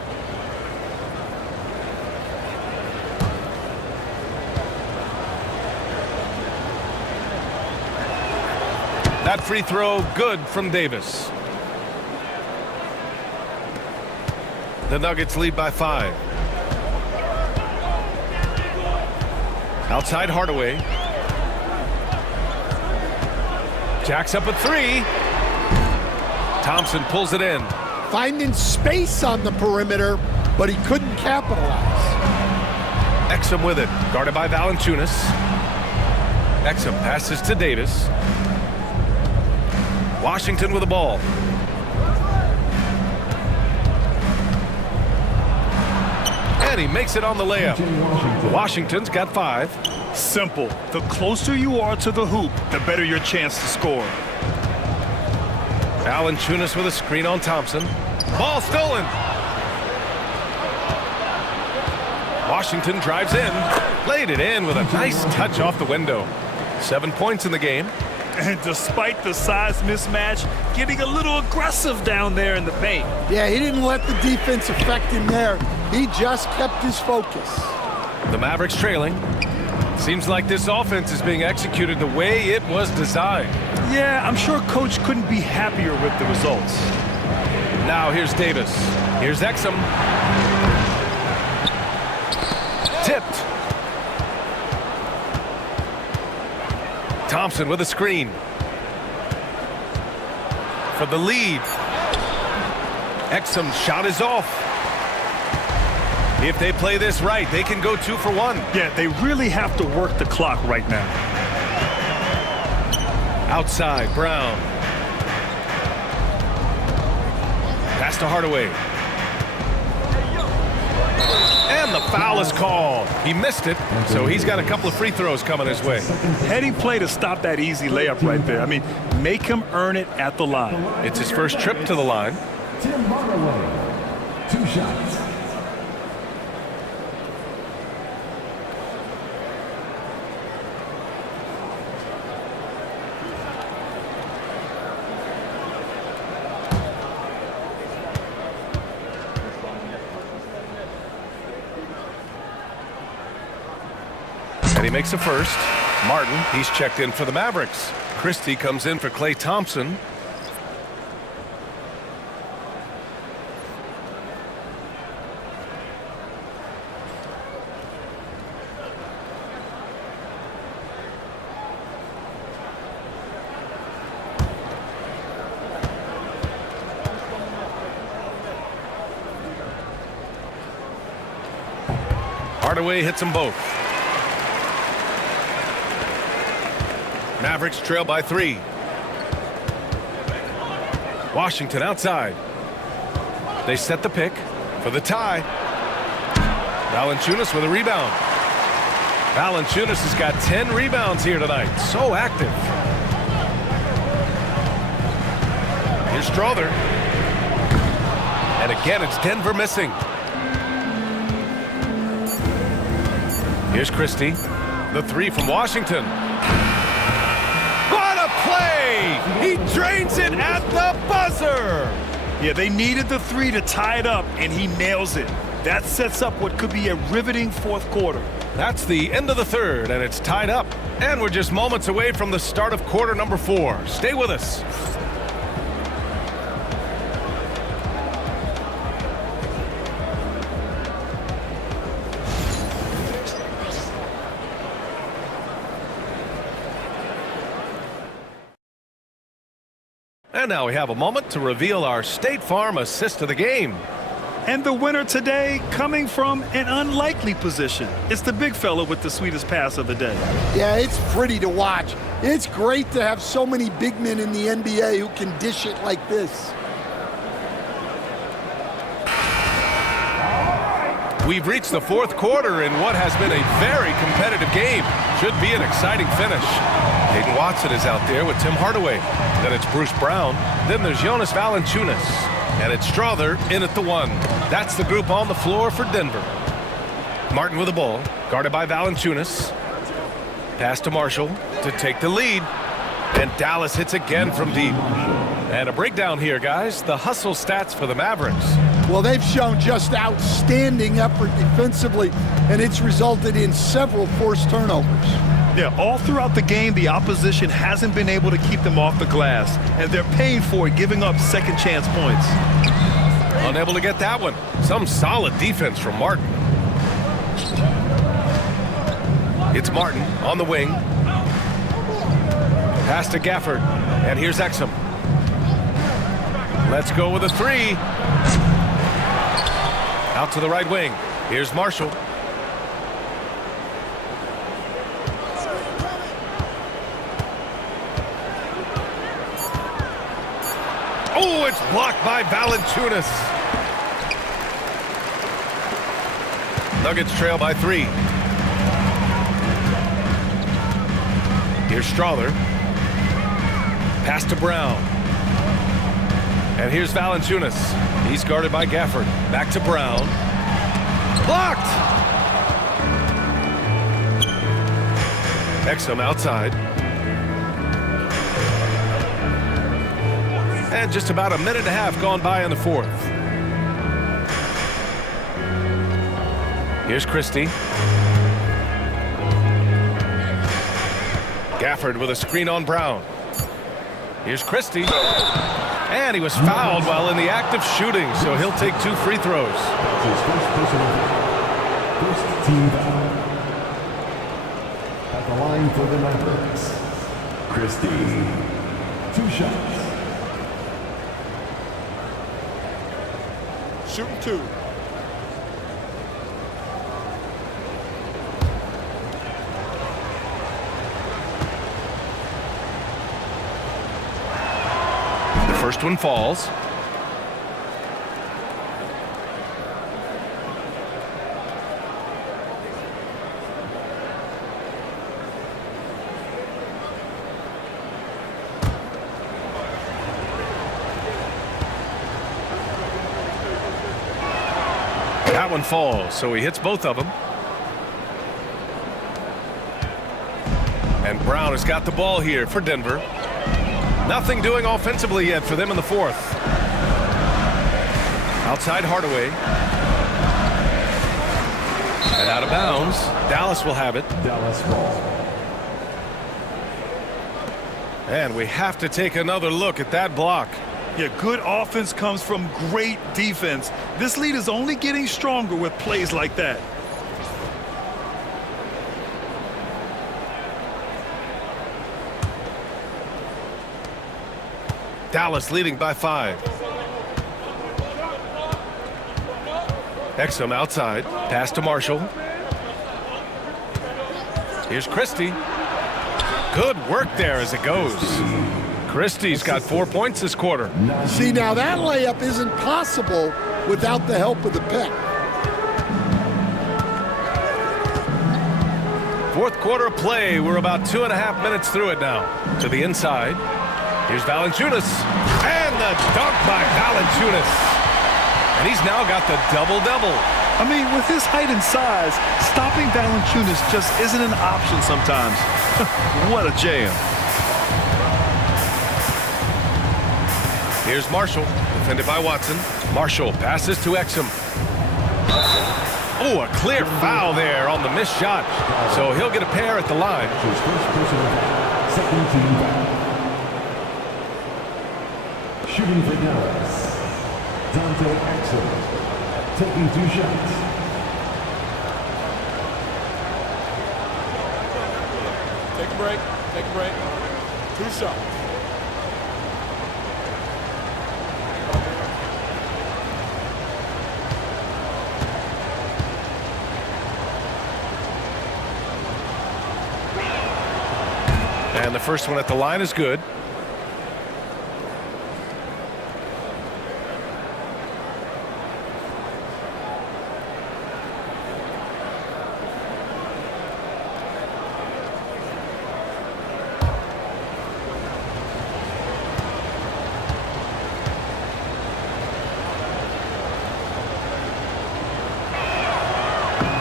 That free throw good from Davis. The Nuggets lead by 5. Outside Hardaway. Jacks up a 3. Thompson pulls it in. Finding space on the perimeter, but he couldn't capitalize. Exum with it, guarded by Valanciunas. Exum passes to Davis. Washington with the ball. And he makes it on the layup. Washington's got 5. Simple. The closer you are to the hoop, the better your chance to score. Valanciunas with a screen on Thompson. Ball stolen. Washington drives in. Played it in with a nice touch off the window. 7 points in the game. And despite the size mismatch, getting a little aggressive down there in the paint. Yeah, he didn't let the defense affect him there. He just kept his focus. The Mavericks trailing. Seems like this offense is being executed the way it was designed. Yeah, I'm sure Coach couldn't be happier with the results. Now here's Davis. Here's Exum. Tipped. Thompson with a screen. For the lead. Exum shot is off. If they play this right, they can go 2 for 1. Yeah, they really have to work the clock right now. Outside, Brown. Pass to Hardaway. And the foul is called. He missed it, so he's got a couple of free throws coming his way. Heading play to stop that easy layup right there. I mean, make him earn it at the line. It's his first trip to the line. Tim Hardaway, 2 shots. And he makes a first. Martin, he's checked in for the Mavericks. Christie comes in for Klay Thompson. Hardaway hits them both. Mavericks trail by 3. Washington outside. They set the pick for the tie. Valanciunas with a rebound. Valanciunas has got 10 rebounds here tonight. So active. Here's Strother. And again, it's Denver missing. Here's Christie. The 3 from Washington. What a play! He drains it at the buzzer! Yeah, they needed the 3 to tie it up, and he nails it. That sets up what could be a riveting fourth quarter. That's the end of the third, and it's tied up. And we're just moments away from the start of quarter number 4. Stay with us. And now we have a moment to reveal our State Farm assist of the game. And the winner today coming from an unlikely position. It's the big fella with the sweetest pass of the day. Yeah, it's pretty to watch. It's great to have so many big men in the NBA who can dish it like this. We've reached the fourth quarter in what has been a very competitive game. Should be an exciting finish. Hayden Watson is out there with Tim Hardaway. Then it's Bruce Brown. Then there's Jonas Valanciunas. And it's Strother in at the 1. That's the group on the floor for Denver. Martin with the ball, guarded by Valanciunas. Pass to Marshall to take the lead. And Dallas hits again from deep. And a breakdown here, guys. The hustle stats for the Mavericks. Well, they've shown just outstanding effort defensively, and it's resulted in several forced turnovers. Yeah, all throughout the game, the opposition hasn't been able to keep them off the glass, and they're paying for it, giving up second chance points. Unable to get that one. Some solid defense from Martin. It's Martin on the wing. Pass to Gafford, and here's Exum. Let's go with a 3. Out to the right wing. Here's Marshall. Oh, it's blocked by Valanciunas. Nuggets trail by 3. Here's Strother. Pass to Brown. And here's Valanciunas. He's guarded by Gafford. Back to Brown. Blocked! Exum outside. And just about a minute and a half gone by in the fourth. Here's Christie. Gafford with a screen on Brown. Here's Christie. And he was fouled while in the act of shooting, so he'll take 2 free throws. His first personal foul. First team foul. At the line for the Mavericks, Christie. 2 shots. Shooting 2. First one falls. That one falls, so he hits both of them. And Brown has got the ball here for Denver. Nothing doing offensively yet for them in the fourth. Outside Hardaway. And out of bounds. Dallas will have it. Dallas ball. And we have to take another look at that block. Yeah, good offense comes from great defense. This lead is only getting stronger with plays like that. Dallas leading by 5. Exum outside. Pass to Marshall. Here's Christie. Good work there as it goes. Christie's got 4 points this quarter. See, now that layup isn't possible without the help of the pick. Fourth quarter play. We're about 2.5 minutes through it now. To the inside. Here's Valanciunas. And the dunk by Valanciunas. And he's now got the double-double. I mean, with his height and size, stopping Valanciunas just isn't an option sometimes. What a jam. Here's Marshall, defended by Watson. Marshall passes to Exum. Oh, a clear foul there on the missed shot. So he'll get a pair at the line. His first personal foul. Second team foul. Shooting for Dallas. Dante Exum. Taking 2 shots. Take a break. Take a break. 2 shots. And the first one at the line is good.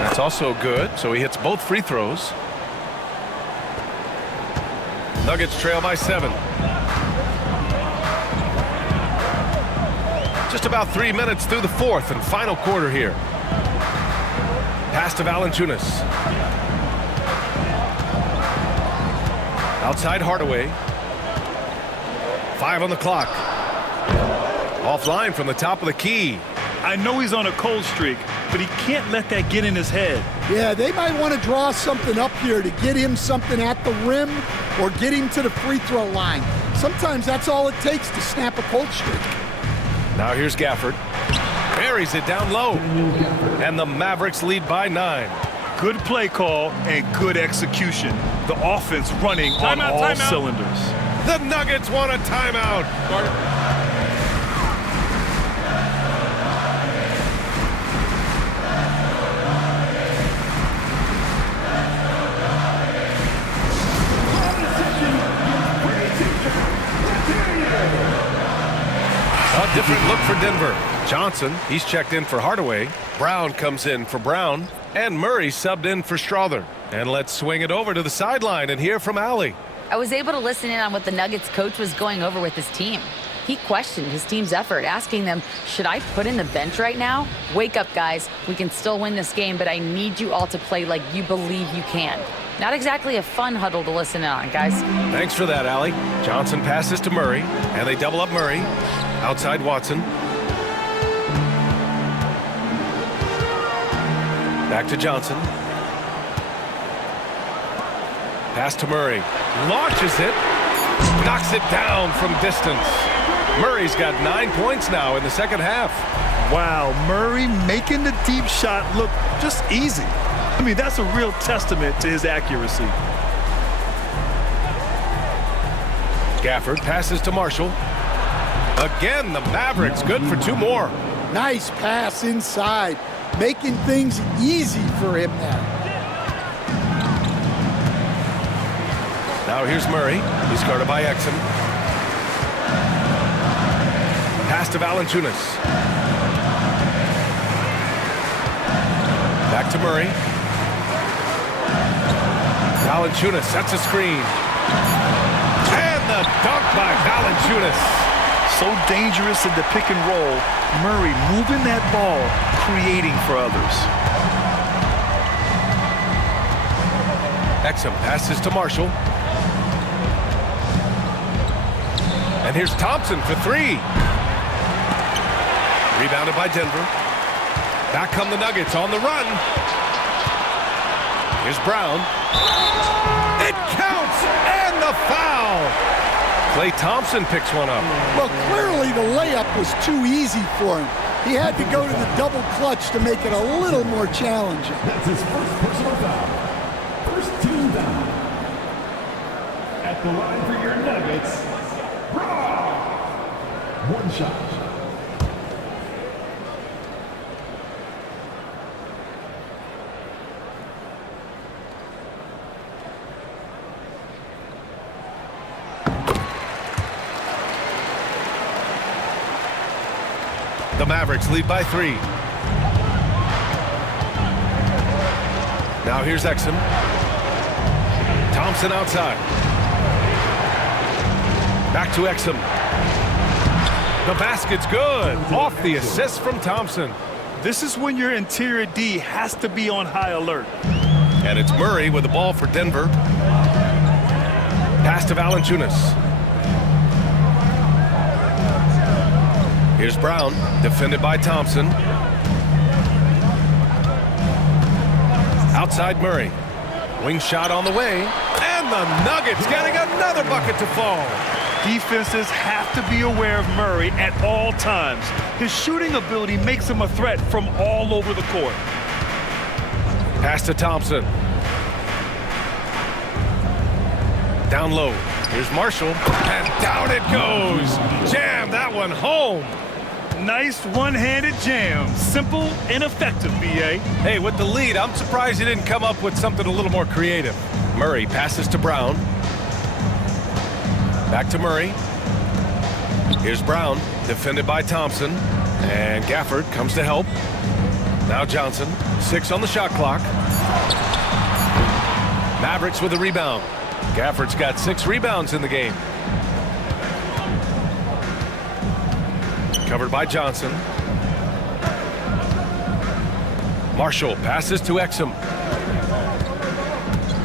That's also good, so he hits both free throws. Nuggets trail by 7. Just about 3 minutes through the fourth and final quarter here. Pass to Valanciunas. Outside Hardaway. 5 on the clock. Offline from the top of the key. I know he's on a cold streak, but he can't let that get in his head. Yeah, they might want to draw something up here to get him something at the rim or get him to the free throw line. Sometimes that's all it takes to snap a cold streak. Now here's Gafford. Buries it down low. And the Mavericks lead by 9. Good play call and good execution. The offense running on all cylinders. The Nuggets want a timeout. A different look for Denver. Johnson, he's checked in for Hardaway. Brown comes in for Brown. And Murray subbed in for Strother. And let's swing it over to the sideline and hear from Allie. I was able to listen in on what the Nuggets coach was going over with his team. He questioned his team's effort, asking them, should I put in the bench right now? Wake up, guys. We can still win this game, but I need you all to play like you believe you can. Not exactly a fun huddle to listen in on, guys. Thanks for that, Allie. Johnson passes to Murray, and they double up Murray. Outside Watson. Back to Johnson. Pass to Murray. Launches it. Knocks it down from distance. Murray's got 9 points now in the second half. Wow, Murray making the deep shot look just easy. I mean, that's a real testament to his accuracy. Gafford passes to Marshall. Again, the Mavericks good for 2 more. Nice pass inside, making things easy for him now. Now here's Murray. He's guarded by Exum. Pass to Valanciunas. Back to Murray. Valanciunas sets a screen. And the dunk by Valanciunas. So dangerous in the pick and roll. Murray moving that ball, creating for others. Exum passes to Marshall. And here's Thompson for three. Rebounded by Denver. Back come the Nuggets on the run. Here's Brown. It counts, and the foul. Klay Thompson picks one up. Well, clearly the layup was too easy for him. He had to go to the double clutch to make it a little more challenging. That's his first personal foul. First team foul. At the line for your Nuggets, Brown. One shot. The Mavericks lead by 3. Now here's Exum. Thompson outside. Back to Exum. The basket's good. Off the assist from Thompson. This is when your interior D has to be on high alert. And it's Murray with the ball for Denver. Pass to Valanciunas. Here's Brown, defended by Thompson. Outside Murray. Wing shot on the way. And the Nuggets getting another bucket to fall. Defenses have to be aware of Murray at all times. His shooting ability makes him a threat from all over the court. Pass to Thompson. Down low. Here's Marshall. And down it goes. Jam that one home. Nice one-handed jam. Simple and effective, B.A. Hey, with the lead, I'm surprised he didn't come up with something a little more creative. Murray passes to Brown. Back to Murray. Here's Brown, defended by Thompson. And Gafford comes to help. Now Johnson, 6 on the shot clock. Mavericks with a rebound. Gafford's got 6 rebounds in the game. Covered by Johnson. Marshall passes to Exum.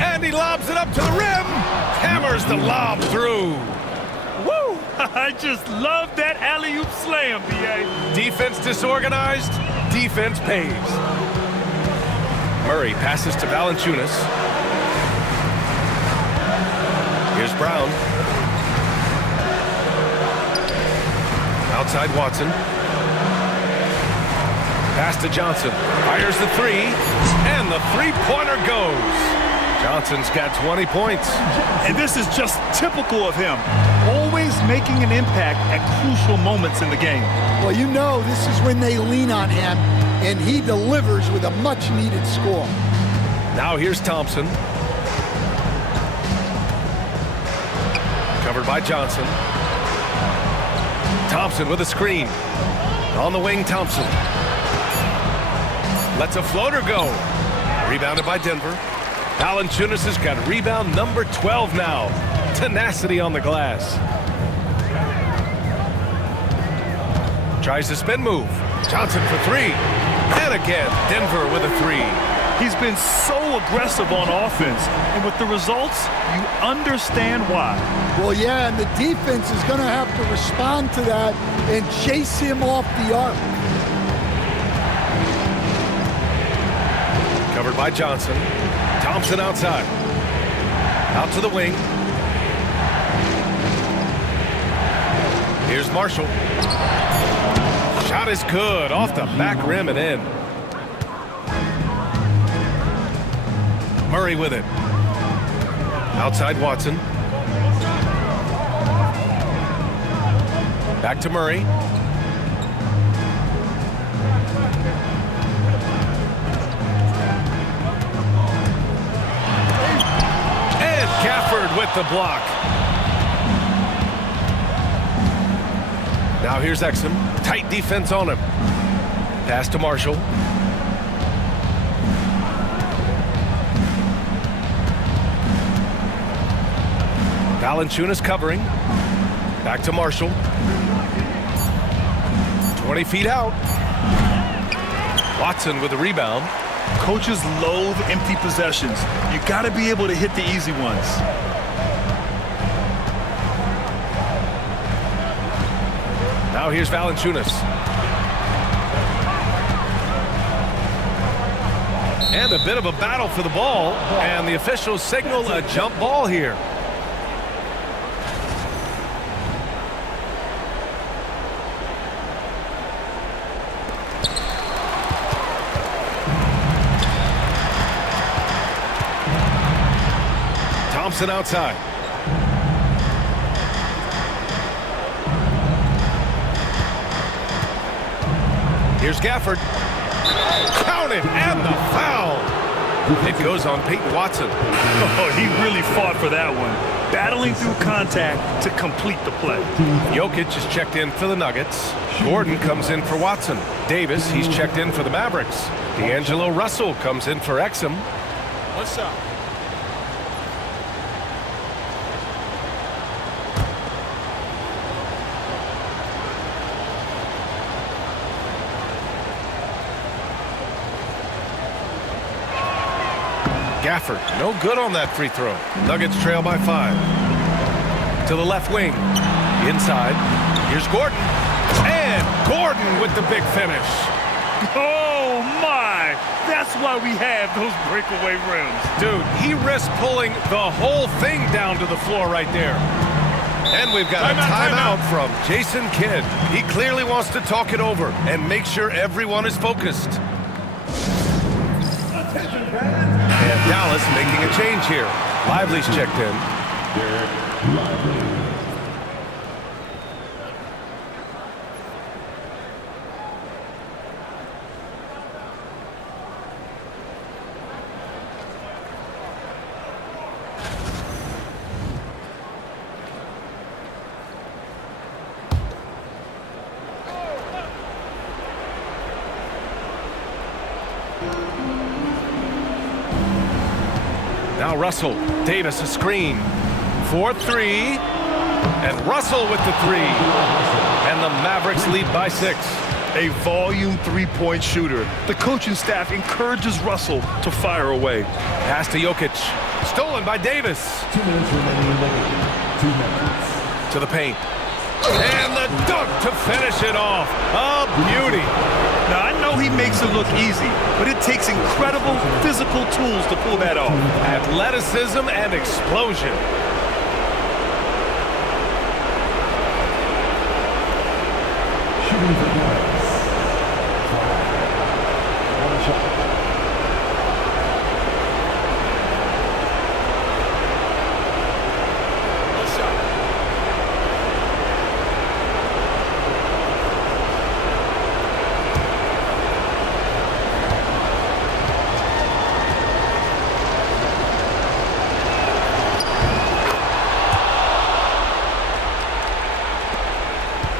And he lobs it up to the rim. Hammers the lob through. Woo! I just love that alley-oop slam, B.A. Defense disorganized. Defense pays. Murray passes to Valanciunas. Here's Brown. Outside Watson. Pass to Johnson. Fires the 3. And the three-pointer goes. Johnson's got 20 points. And this is just typical of him. Always making an impact at crucial moments in the game. Well, you know this is when they lean on him, and he delivers with a much-needed score. Now here's Thompson. Covered by Johnson. Thompson with a screen. On the wing, Thompson. Lets a floater go. Rebounded by Denver. Valanciunas has got rebound number 12 now. Tenacity on the glass. Tries the spin move. Johnson for 3. And again, Denver with a 3. He's been so aggressive on offense, and with the results, you understand why. Well, yeah, and the defense is going to have to respond to that and chase him off the arc. Covered by Johnson. Thompson outside. Out to the wing. Here's Marshall. Shot is good. Off the back rim and in. Murray with it. Outside Watson. Back to Murray. And Gafford with the block. Now here's Exum. Tight defense on him. Pass to Marshall. Valanciunas covering. Back to Marshall. 20 feet out. Watson with the rebound. Coaches loathe empty possessions. You got to be able to hit the easy ones. Now here's Valanciunas. And a bit of a battle for the ball, and the officials signal a jump ball here. Thompson outside. Here's Gafford. Count it, and the foul. It goes on Peyton Watson. Oh, he really fought for that one. Battling through contact to complete the play. Jokic is checked in for the Nuggets. Gordon comes in for Watson. Davis, he's checked in for the Mavericks. D'Angelo Russell comes in for Exum. What's up? Gafford, no good on that free throw. Nuggets trail by 5. To the left wing. Inside. Here's Gordon. And Gordon with the big finish. Oh, my. That's why we have those breakaway rims. Dude, he risked pulling the whole thing down to the floor right there. And we've got a timeout from Jason Kidd. He clearly wants to talk it over and make sure everyone is focused. And Dallas making a change here. Lively's checked in. Now Russell, Davis a screen, 4-3, and Russell with the 3. And the Mavericks lead by 6. A volume three-point shooter. The coaching staff encourages Russell to fire away. Pass to Jokic, stolen by Davis. 2 minutes remaining in the game. 2 minutes. To the paint. And the dunk to finish it off. A beauty. Now, I know he makes it look easy, but it takes incredible physical tools to pull that off. Athleticism and explosion. Shooting for Dallas. 1 shot.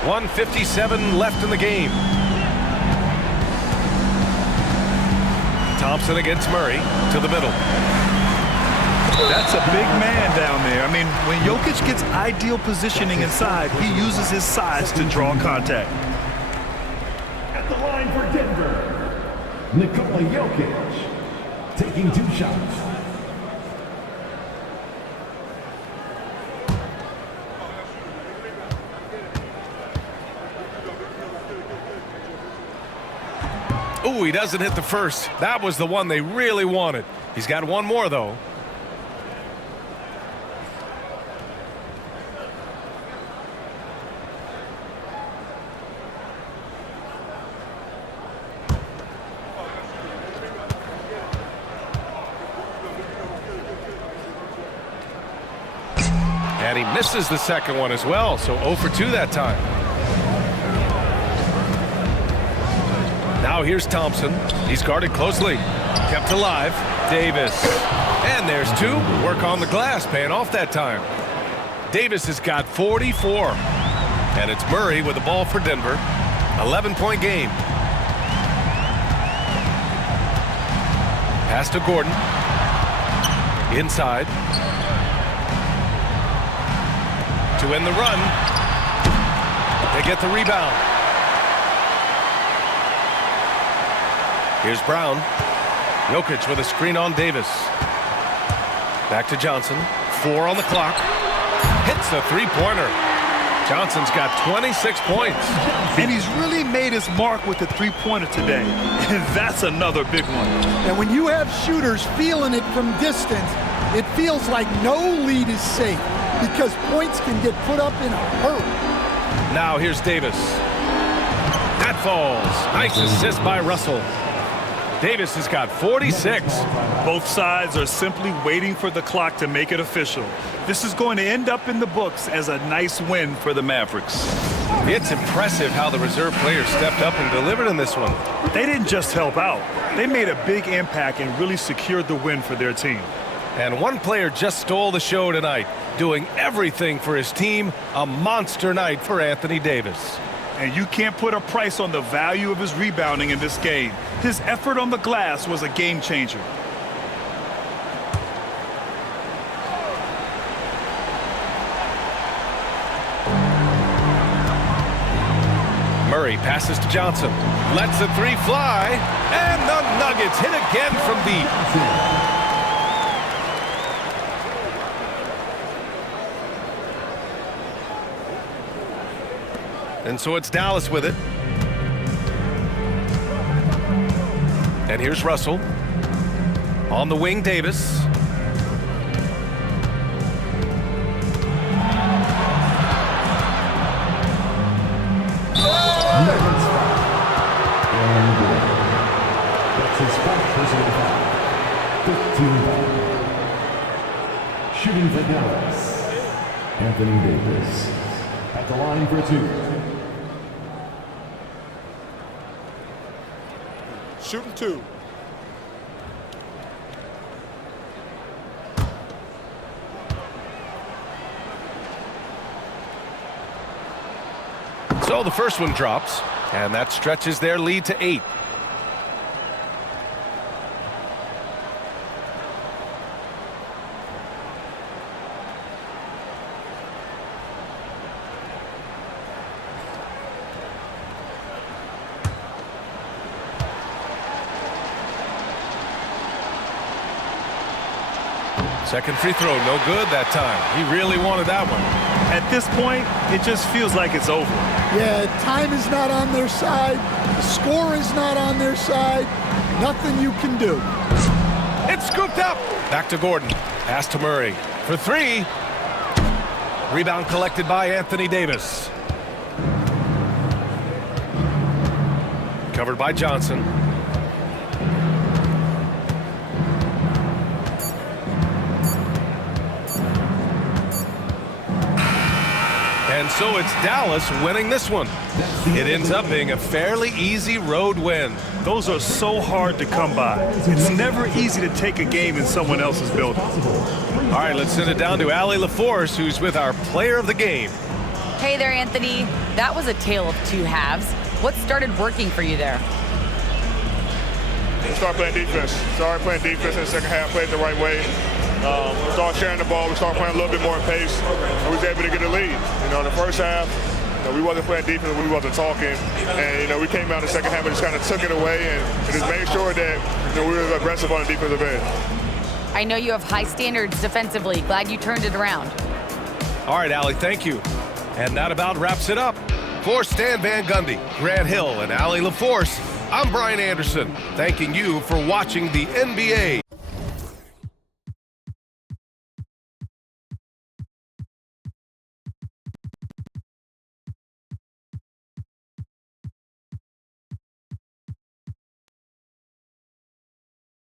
.157 left in the game. Thompson against Murray to the middle. That's a big man down there. I mean, when Jokic gets ideal positioning inside, he uses his size to draw contact. At the line for Denver, Nikola Jokic taking 2 shots. Ooh, he doesn't hit the first. That was the one they really wanted. He's got one more, though. And he misses the second one as well, so 0 for 2 that time. Now here's Thompson. He's guarded closely. Kept alive. Davis. And there's 2. Work on the glass, paying off that time. Davis has got 44. And it's Murray with the ball for Denver. 11-point game. Pass to Gordon. Inside. To end the run. They get the rebound. Here's Brown. Jokic with a screen on Davis. Back to Johnson. 4 on the clock. Hits the three-pointer. Johnson's got 26 points. And he's really made his mark with the three-pointer today. And that's another big one. And when you have shooters feeling it from distance, it feels like no lead is safe because points can get put up in a hurry. Now here's Davis. That falls. Nice assist by Russell. Davis has got 46. Both sides are simply waiting for the clock to make it official. This is going to end up in the books as a nice win for the Mavericks. It's impressive how the reserve players stepped up and delivered in this one. They didn't just help out. They made a big impact and really secured the win for their team. And one player just stole the show tonight, doing everything for his team. A monster night for Anthony Davis. And you can't put a price on the value of his rebounding in this game. His effort on the glass was a game changer. Murray passes to Johnson. Lets the three fly. And the Nuggets hit again from deep. And so it's Dallas with it. And here's Russell. On the wing, Davis. Nuggets foul. And that's his first personal foul. 15 foul. Shooting for Dallas, Anthony Davis. At the line for 2. Shooting 2. So the first one drops, and that stretches their lead to 8. Second free throw, no good that time. He really wanted that one. At this point, it just feels like it's over. Yeah, time is not on their side. The score is not on their side. Nothing you can do. It's scooped up. Back to Gordon. Pass to Murray. For 3. Rebound collected by Anthony Davis. Covered by Johnson. And so it's Dallas winning this one. It ends up being a fairly easy road win. Those are so hard to come by. It's never easy to take a game in someone else's building. All right, let's send it down to Allie LaForce, who's with our player of the game. Hey there, Anthony. That was a tale of two halves. What started working for you there? We started playing defense. In the second half, played the right way. We started sharing the ball. We started playing a little bit more in pace. And we was able to get a lead. In the first half, we wasn't playing defense. We wasn't talking. And, we came out in the second half and just kind of took it away and just made sure that, we were aggressive on the defensive end. I know you have high standards defensively. Glad you turned it around. All right, Allie, thank you. And that about wraps it up. For Stan Van Gundy, Grant Hill, and Allie LaForce, I'm Brian Anderson, thanking you for watching the NBA.